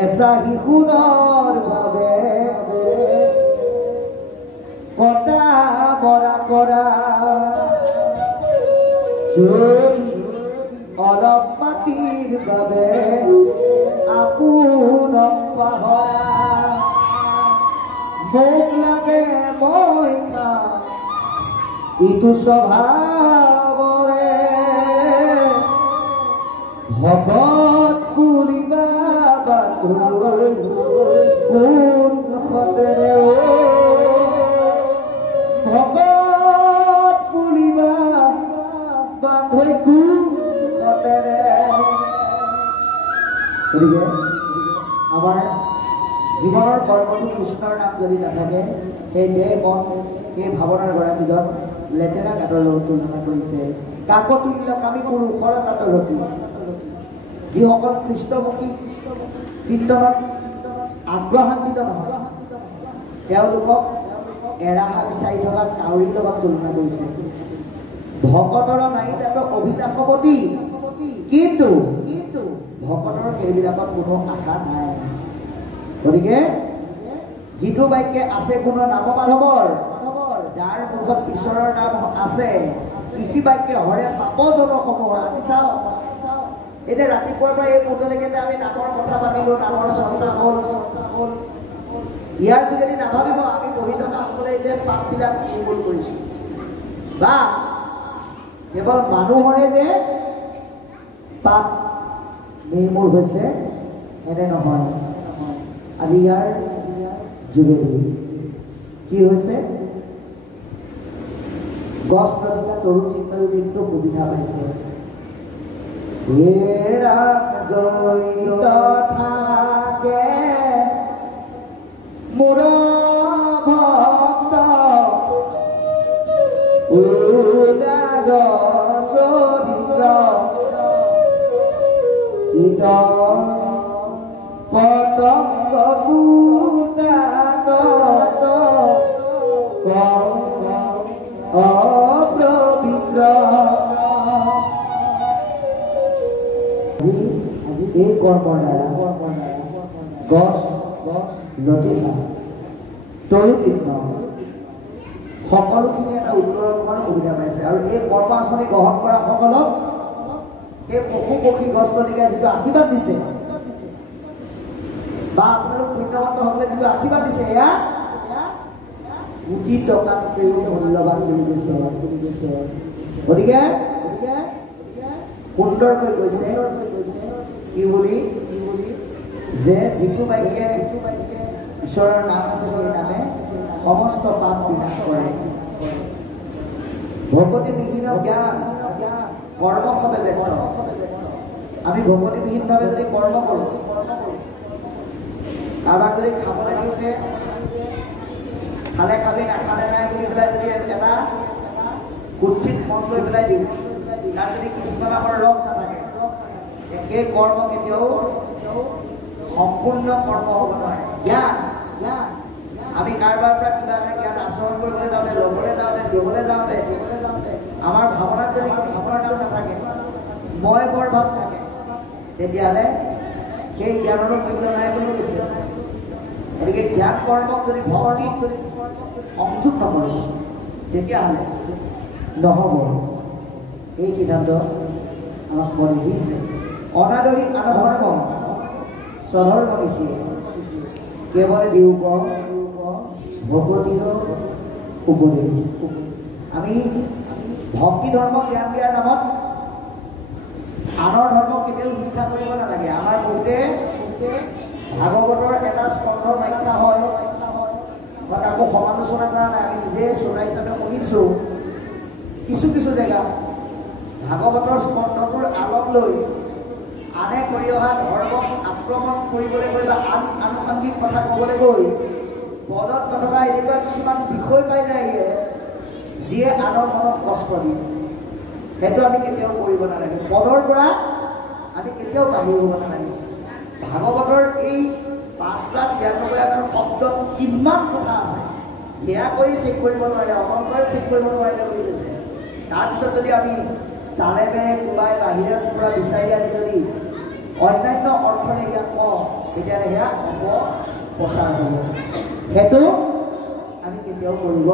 এচা শিশুৰৰ বাবে কটা মৰা কৰা যদি অলপ মাটিৰ বাবে আপোনক পাহৰা মোক লাগে মই খাম ইটো স্বভাৱৰে ভগত বুলিবা বাটলৈ কোন সতেৰে ভগত বুলিবা বাটলৈ কোন সতেৰে। গতিকে আমাৰ জীৱনৰ কৰ্মটো কৃষ্ণৰ নাম যদি নাথাকে সেই দেহ মন সেই ভাৱনাৰ গৰাকীজন লেতেৰা গাঁতৰ লগত তুলনা কৰিছে। কাকতিল্য কামি কৰো শৰতাতৰ ৰতি যিসকল কৃষ্ণমুখী চিন্তনত আগ্ৰহান্বিত নহয় তেওঁলোকক এৰাহা বিচাৰি থকা কাউৰীৰ লগত তুলনা কৰিছে। ভকতৰ নাই তাতো অভিলাষৱতী কিন্তু ভকতৰ সেইবিলাকত কোনো আশা নাই। গতিকে যিটো বাক্যে আছে কোনো নাম মাধৱৰ যাৰ মুখত ঈশ্বৰৰ নাম আছে কৃষি বাক্যে হৰে পাপজনসমূহৰ। আজি চাওঁ এতিয়া ৰাতিপুৱাৰ পৰা এই মুহূৰ্তলৈকে যে আমি নামৰ কথা পাতিলো নামৰ চৰ্চা হ'ল ইয়াৰ যোগেদি নাভাবিব আমি বহি থকা সকলে যে পাপবিলাক নিৰ্মূল কৰিছো বা কেৱল মানুহৰে যে পাপ নিৰ্মূল হৈছে এনে নহয়। আজি ইয়াৰ যোগেদি কি হৈছে গছ নদীকা তৰু তিনিবাৰু দিনটো সুবিধা পাইছে। থাকে মোৰ ভক্ত পতঙ্গ অপবিত্ৰ এই কৰ্মৰ দ্বাৰা গছ লতিকা তৰুতীৰ্ণ সকলোখিনি এটা উত্তৰণ কৰাৰ সুবিধা পাইছে। আৰু এই কৰ্ম আঁচনি গ্ৰহণ কৰা সকলক এই পশু পক্ষী গছ লতিকাই যিটো আশীৰ্বাদ দিছে বা আপোনালোক পুণ্যৱন্তসকলে যিটো আশীৰ্বাদ দিছে এয়া কোটি টকাতকৈও মূল্যৱান বুলি কৈছে। গতিকে সুন্দৰকৈ কৈছে কি বুলি যে যিটো বাক্যে ঈশ্বৰৰ নাম আছে সেই নামে সমস্ত পাপ বিনাশ কৰে। ভকতিবিহীন জ্ঞান কৰ্মভাৱে ব্যক্ত। আমি ভকতিবিহীনভাৱে যদি কৰ্ম কৰোঁ কাৰোবাক যদি খাবলৈ দিওঁতে খালে খাবি নাখালে নাই বুলি পেলাই যদি এটা কুৎসিত মন লৈ পেলাই দিওঁ তাত যদি কৃষ্ণ নামৰ ৰস নাথাকে সেই কৰ্ম কেতিয়াও সম্পূৰ্ণ কৰ্ম হ'ব নোৱাৰে। জ্ঞান আমি কাৰোবাৰ পৰা কিবা এটা জ্ঞান আচৰণ কৰিবলৈ যাওঁতে ল'বলৈ যাওঁতে দিবলৈ যাওঁতে আমাৰ ভাৱনাত যদি কৃষ্ণৰ নাম নাথাকে মই বৰ ভাৱ থাকে তেতিয়াহ'লে সেই জ্ঞানৰো মূল্য নাই বুলি কৈছে। গতিকে জ্ঞান কৰ্মক যদি ভক্তিত যদি সংযোগ নকৰোঁ তেতিয়াহ'লে নহ'ব। এই সিদ্ধান্ত আমাক কৰি দিছে। অনাদৰি আনধৰ্ম স্বধৰ্ম নিশি কেৱল দিওঁক ভকতিৰ উপদেশ। আমি ভক্তি ধৰ্ম জ্ঞান দিয়াৰ নামত আনৰ ধৰ্মক কেতিয়াও শিক্ষা কৰিব নালাগে। আমাৰ বহুতে ভাগৱতৰ এটা স্কন্ধৰ ব্যাখ্যা হয় বা কাকো সমালোচনা কৰা নাই, আমি নিজে শ্ৰোতা হিচাপে শুনিছোঁ। কিছু জেগা ভাগৱতৰ স্কন্ধটোৰ আলম লৈ আনে কৰি অহা ধৰ্মক আক্ৰমণ কৰিবলৈ গৈ বা আনুষংগিক কথা ক'বলৈ গৈ পদত নথকা এনেকুৱা কিছুমান বিষয় পাই যায়গে যিয়ে আনৰ মনত কষ্ট দিয়ে। সেইটো আমি কেতিয়াও কৰিব নালাগে। পদৰ পৰা আমি কেতিয়াও পাহৰি হ'ব নালাগে। ভাগৱতৰ এই 596 শব্দত কিমান কথা আছে সেয়া কৈ শেষ কৰিব নোৱাৰে, অকলকৈ শেষ কৰিব নোৱাৰিলে বুলি কৈছে। তাৰপিছত যদি আমি চালে মেৰে কোবাই বাহিৰৰ পৰা বিচাৰি আনি যদি অন্যান্য অৰ্থৰে ইয়াক কওঁ তেতিয়াহ'লে সেয়া অপপ্ৰচাৰ হ'ব। সেইটো আমি কেতিয়াও কৰিব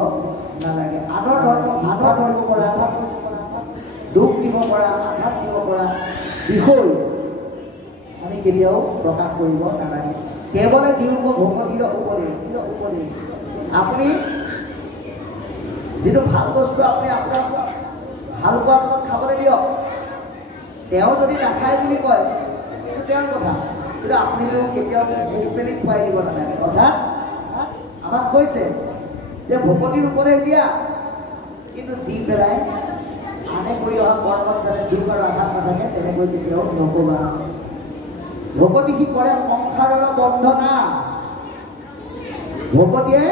নালাগে। আনৰ ধৰ্ম কৰিব পৰা, দুখ দিব পৰা, আঘাত দিব পৰা বিষয় আমি কেতিয়াও প্ৰকাশ কৰিব নালাগে। কেৱল দিওঁ ভকতিৰ উপদেশ। আপুনি যিটো ভাল বস্তু আপুনি আপোনাক ভাল পোৱা লগত খাবলৈ দিয়ক। তেওঁ যদি নাখায় বুলি কয় সেইটো তেওঁৰ কথা, কিন্তু আপুনিও কেতিয়াও ভোক পেলি খুৱাই দিব নালাগে। অৰ্থাৎ আমাক কৈছে যে ভকতিৰ উপদেশ দিয়া, কিন্তু দি পেলাই আনে কৰি অহা কৰ্মত যাতে দুখ আৰু আঘাত নাথাকে তেনেকৈ কেতিয়াও নকবা। ভকতি কি কৰে? সংসাৰৰ বন্ধনা। ভকতিয়ে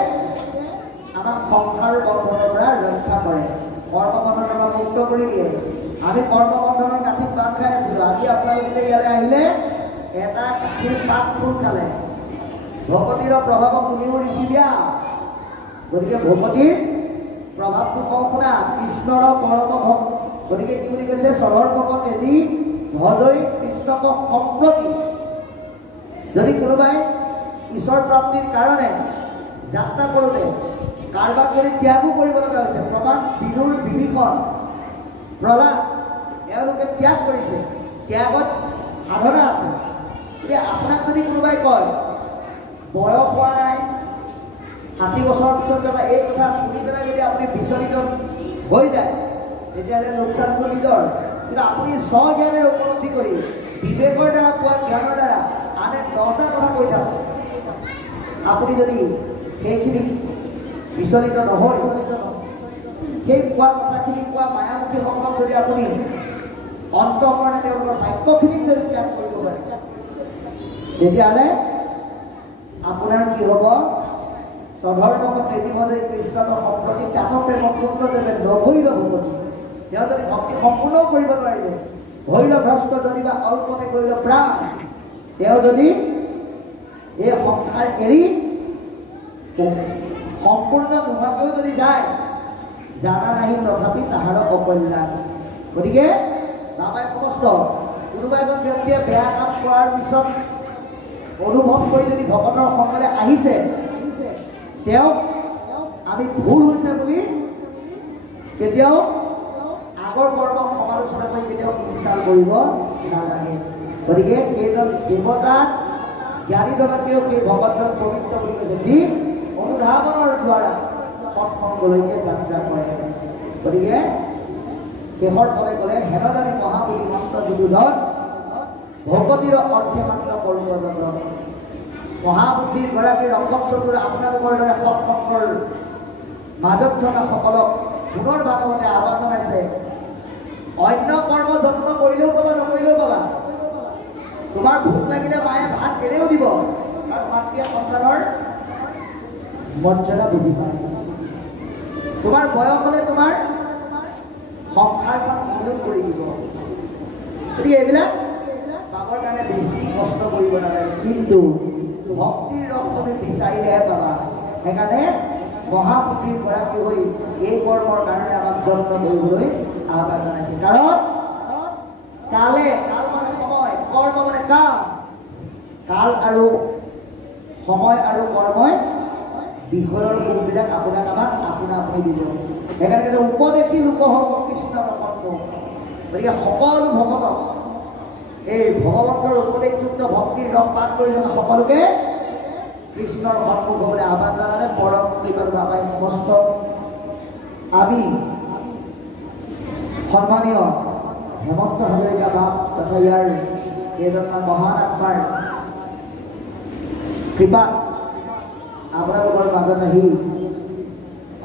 আমাক সংসাৰৰ বন্ধনৰ পৰা ৰক্ষা কৰে, কৰ্মবন্ধনৰ পৰা মুক্ত কৰি দিয়ে। আমি কৰ্মবন্ধনৰ গাঁঠিত বান্ধ খাই আছিলোঁ। আজি আপোনালোকে ইয়ালৈ আহিলে এটা গাখীৰ পাত ফুল খালে। ভকতিৰ প্ৰভাৱ শুনিও লিখি দিয়া। গতিকে ভকতিৰ প্ৰভাৱটো কওঁ শুনা। কৃষ্ণৰ পৰম ভক্ত, গতিকে কি বুলি কৈছে? চৰৰ ভকত এদি ভজৈ কৃষ্ণক সম্প্ৰতি। যদি কোনোবাই ঈশ্বৰ প্ৰাপ্তিৰ কাৰণে যাত্ৰা কৰোঁতে কাৰোবাক যদি ত্যাগো কৰিব লগা হৈছে, প্ৰমাণ বিদুৰ, বিভীষণ, প্ৰহ্লাদ এওঁলোকে ত্যাগ কৰিছে। ত্যাগত সাধনা আছে। গতিকে আপোনাক যদি কোনোবাই কয় বয়স হোৱা নাই, 60 বছৰৰ পিছত যাবা, এই কথা শুনি পেলাই যদি আপুনি বিচলিত হৈ যায় তেতিয়াহ'লে লোকচানটো নিজৰ। কিন্তু আপুনি স্বজ্ঞানেৰে উপলব্ধি কৰি বিবেকৰ দ্বাৰা পোৱা জ্ঞানৰ দ্বাৰা আনে 10টা কথা কৈ থাকক। আপুনি যদি সেইখিনি বিচলিত নহয়, সেই কোৱা কথাখিনি কোৱা মায়ামুখীসকলক যদি আপুনি অন্তঃকৰণে তেওঁলোকৰ বাক্যখিনিক যদি ত্যাগ কৰিব পাৰে তেতিয়াহ'লে আপোনাৰ কি হ'ব? স্বধৰ্মক তেজীভজে কৃষ্ণৰ সম্প্ৰতি তাত প্ৰেমক দেৱে নভৈল ভকতি। তেওঁ যদি ভক্তি সম্পূৰ্ণও কৰিব নোৱাৰিলে, ভৈল ভ্ৰষ্ট যদি বা অল্পতে কৰিলে প্ৰাণ, তেওঁ যদি এই সংসাৰ এৰি সম্পূৰ্ণ নোহোৱাকৈও যদি যায়, জানা নাহি তথাপি তাহাৰ অকল্যাণ। গতিকে বাবাই সমস্ত কোনোবা এজন ব্যক্তিয়ে বেয়া কাম কৰাৰ পিছত অনুভৱ কৰি যদি ভকতৰ সংগলৈ আহিছে, তেওঁক আমি ভুল হৈছে বুলি কেতিয়াও আগৰ কৰ্মক সমালোচনা কৰি কেতিয়াও ইনচাল কৰিব নালাগে। গতিকে এইজন দেৱতা জ্ঞানীজনকেও সেই ভগৱতৰ পবিত্ৰ বুলি কৈছে, যি অনুধাৱনৰ দ্বাৰা সৎসংগলৈকে যাত্ৰা কৰে। গতিকে শেষৰ পদে ক'লে হেনদানী মহাবলী মন্ত্ৰ যুদ্ধত ভকতিৰ অৰ্থে মাত্ৰ কৰ্মযতন। মহাবুদ্ধিৰ গৰাকী ৰক্ষক চতুৰ আপোনালোকৰ দৰে সৎসংগৰ মাজত থকা সকলক পুনৰ ভাগৱতে আহ্বান জনাইছে। অন্য কৰ্ম যত্ন কৰিলেও পাবা, নকৰিলেও পাবা। তোমাৰ ভোক লাগিলে মায়ে ভাত কেনেও দিব, কাৰণ মাতৃয়ে সন্তানৰ মৰ্যাদা বুজি পায়। তোমাৰ বয়স হ'লে তোমাৰ সংসাৰখন বিনিয়োগ কৰি দিব। গতিকে এইবিলাক পাবৰ কাৰণে বেছি কষ্ট কৰিব নালাগে, কিন্তু ভক্তিৰ ৰস তুমি বিচাৰিলেহে পাবা। সেইকাৰণে মহাবুদ্ধিৰ গৰাকী হৈ এই কৰ্মৰ কাৰণে আমাক যত্ন কৰিবলৈ আহ্বান জনাইছে। কাৰণ কালে, কাল মানে সময়, কৰ্ম মানে কাম। কাল আৰু সময় আৰু কৰ্মই বিষয়ৰ সুখবিলাক আপোনাক আমাক আপোনা আপুনি দিব। সেইকাৰণে কৈছে উপদেশী লোক হওক কৃষ্ণৰ সন্মুখ। গতিকে সকলো ভকতক এই ভগৱন্তৰ উপদেশযুক্ত ভক্তিৰ ৰস পাঠ কৰি থকা সকলোকে কৃষ্ণৰ সন্মুখ হ'বলৈ আহ্বান জনালে পৰম কৃপালু বাবাই সমস্ত আমি সন্মানীয় হেমন্ত হাজৰিকা বাপ তথা ইয়াৰ কেইজনমান মহান আত্মাৰ কৃপাত আপোনালোকৰ মাজত আহি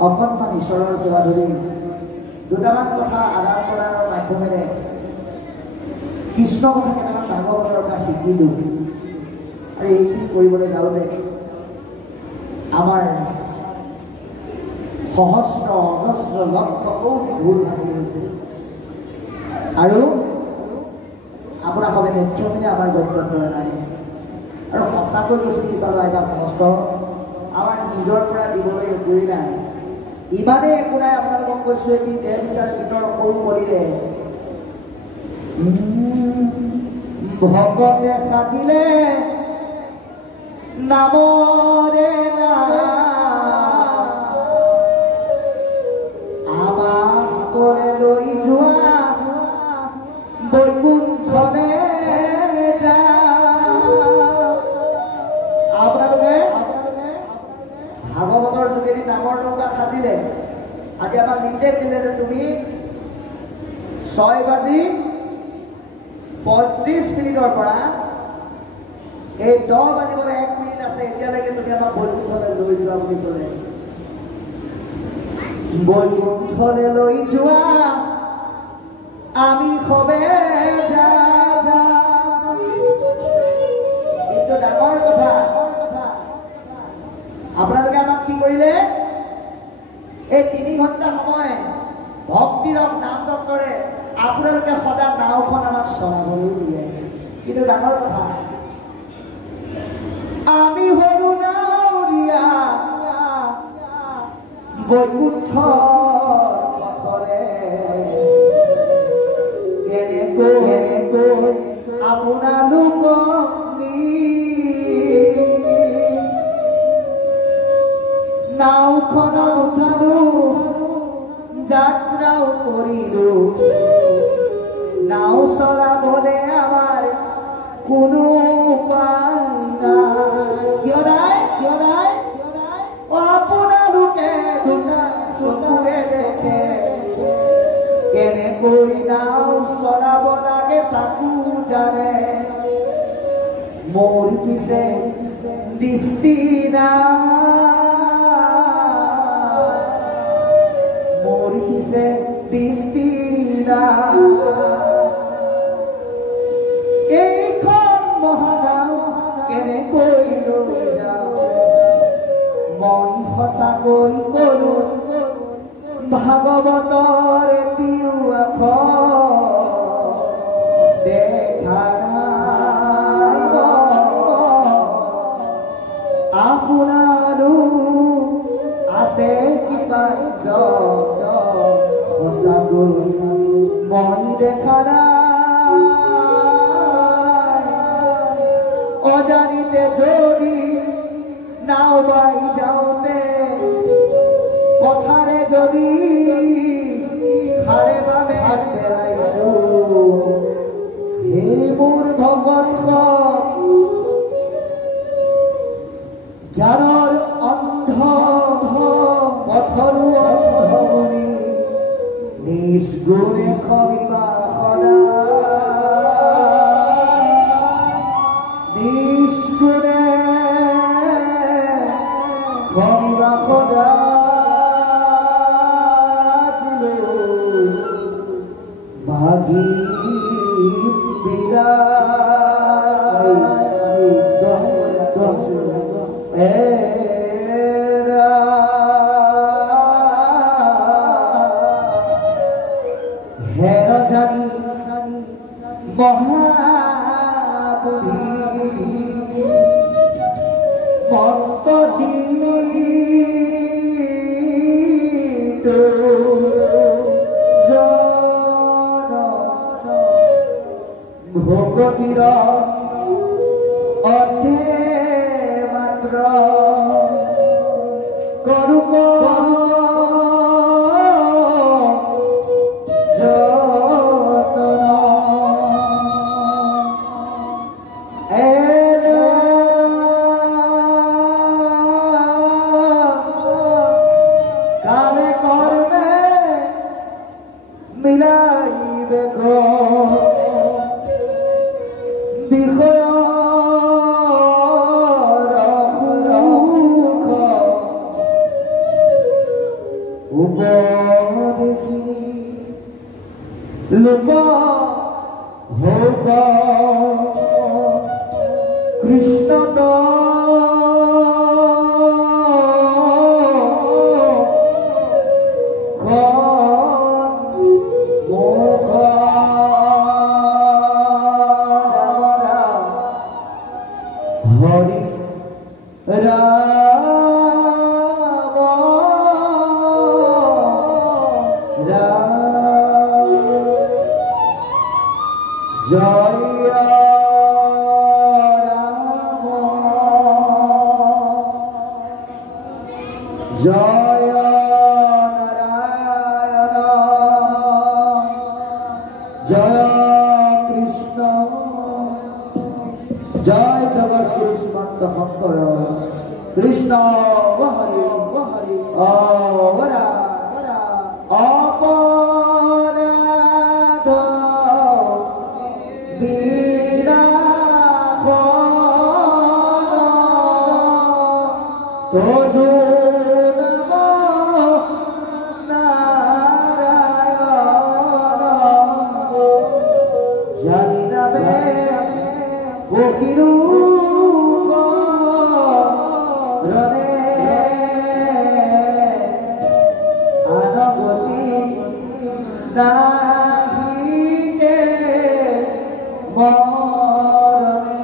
অকণমান ঈশ্বৰৰ সেৱা ধৰি দুটামান কথা আদান প্ৰদানৰ মাধ্যমেৰে কৃষ্ণ কথা কেইটামান ভাগৱতৰ পৰা শিকিলোঁ। আৰু এইখিনি কৰিবলৈ যাওঁতে আমাৰ সহস্ৰ অজস্ৰ লক্ষ কোটি ভুল ভাগি হৈছে। আৰু আপোনাৰ সবে নেত্ৰমিনে আমাৰ গত্যন্তৰ নাই আৰু সঁচাকৈ কৈছোঁ কৃপালু আইতা সমস্ত আমাৰ নিজৰ পৰা দিবলৈ একোৱেই নাই ইমানেই একো নাই আপোনালোকক কৈছোঁ এটি দেহ বিচাৰ গীতৰ সৰু কৰিলে ভকতে সাজিলে নামৰে আমাক কৰে লৈ যোৱা বৈকুণ্ঠলে যা আপোনালোকে ভাগৱতৰ যোগেদি নামৰ নৌকা সাজিলে আজি আমাক নিৰ্দেশ দিলে যে তুমি 6:35 পৰা এই 10 বাজিবলৈ 1 মিনিট আছে এতিয়ালৈকে তুমি আমাক বৈকুণ্ঠলৈ লৈ যোৱা বুলি ক'লে বৈকুণ্ঠলৈ লৈ যোৱা আমি সবে যা যা কিন্তু ডাঙৰ কথা আপোনালোকে আমাক কি কৰিলে এই 3 ঘণ্টা সময় ভক্তিৰক নাম দপ্তৰে আপোনালোকে সদা নাওখন আমাক চলাবলৈ দিলে কিন্তু ডাঙৰ কথা আমি হলো নাৱৰীয়া বৈকুণ্ঠ পথৰে কেনেকৈ আপোনালোকক নাওখনত উঠালো যাত্ৰাও কৰিলো নাও চলাবলে আমাৰ কোনো উপায় নাই কিয় নাই আপোনালোকে দুটা চকুৰে দেখে কেনেকৈ নাও চলাব লাগে তাকো জানে মোৰ পিছে দৃষ্টি মোৰ পিছে দৃষ্টি এইখন মহানাও কেনেকৈ লৈ যাওঁ মই সঁচাকৈ কৰো ভাগৱতৰ এটিও আখৰ দেখা নাই আপোনাৰো আছে কিমান সঁচাকৈ মই দেখা নাই অজানিতে যদি নাও বাই যাওঁতে কথাৰে যদি খালে বাবে পেলাইছো হে মোৰ ভগত জ্ঞানৰ অন্ধ পথৰো অন্ধ বুলি নিষ্গুণে খমিবা সদায় নিষ্গুণে খমিবা সদায় মাঘী হেন জানি মহাবুদ্ধি মন্ত ভগতির অর্থে মাত্র করুক যতন কালে কর্মে মিলাইবে লোক হোক কৃষ্ণ জয় রাম জয় নারায়ণ জয় কৃষ্ণ জয় জগৎগুরু শ্রীমন্ত শঙ্কর কৃষ্ণ হরি হরি অবরা অপরাধ বিনাশন তোজো নম নারায়ণ জানি নামে বহিরু নাহিকে মরণে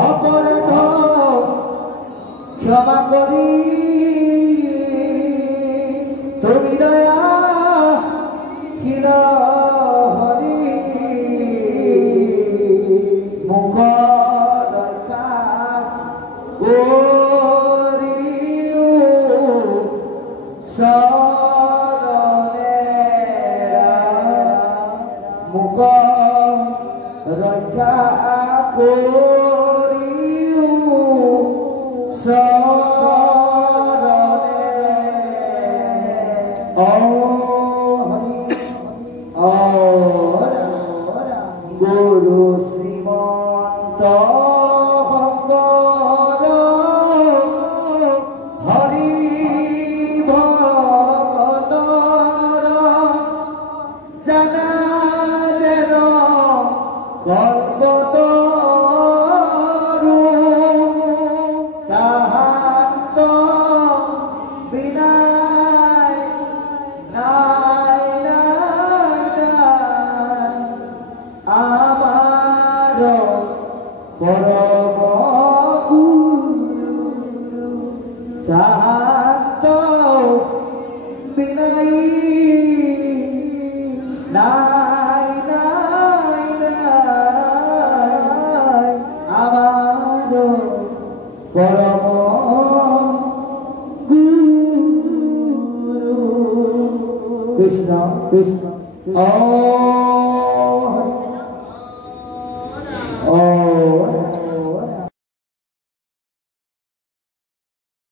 অপরাধ ক্ষমা করি তুমি দয়া ক্ষীণ হরি মুখ রক্ষা করিও মুখ রক্ষা করিও শরণে ও হরি ও গুরু শ্রীমন্ত শঙ্কর হরি কল্পতরু তাহান্ত বিনায় নাই আমার পরম গুরু তাহান্ত বিনাই নাই আমার পরম গুরু কৃষ্ণ কৃষ্ণ ও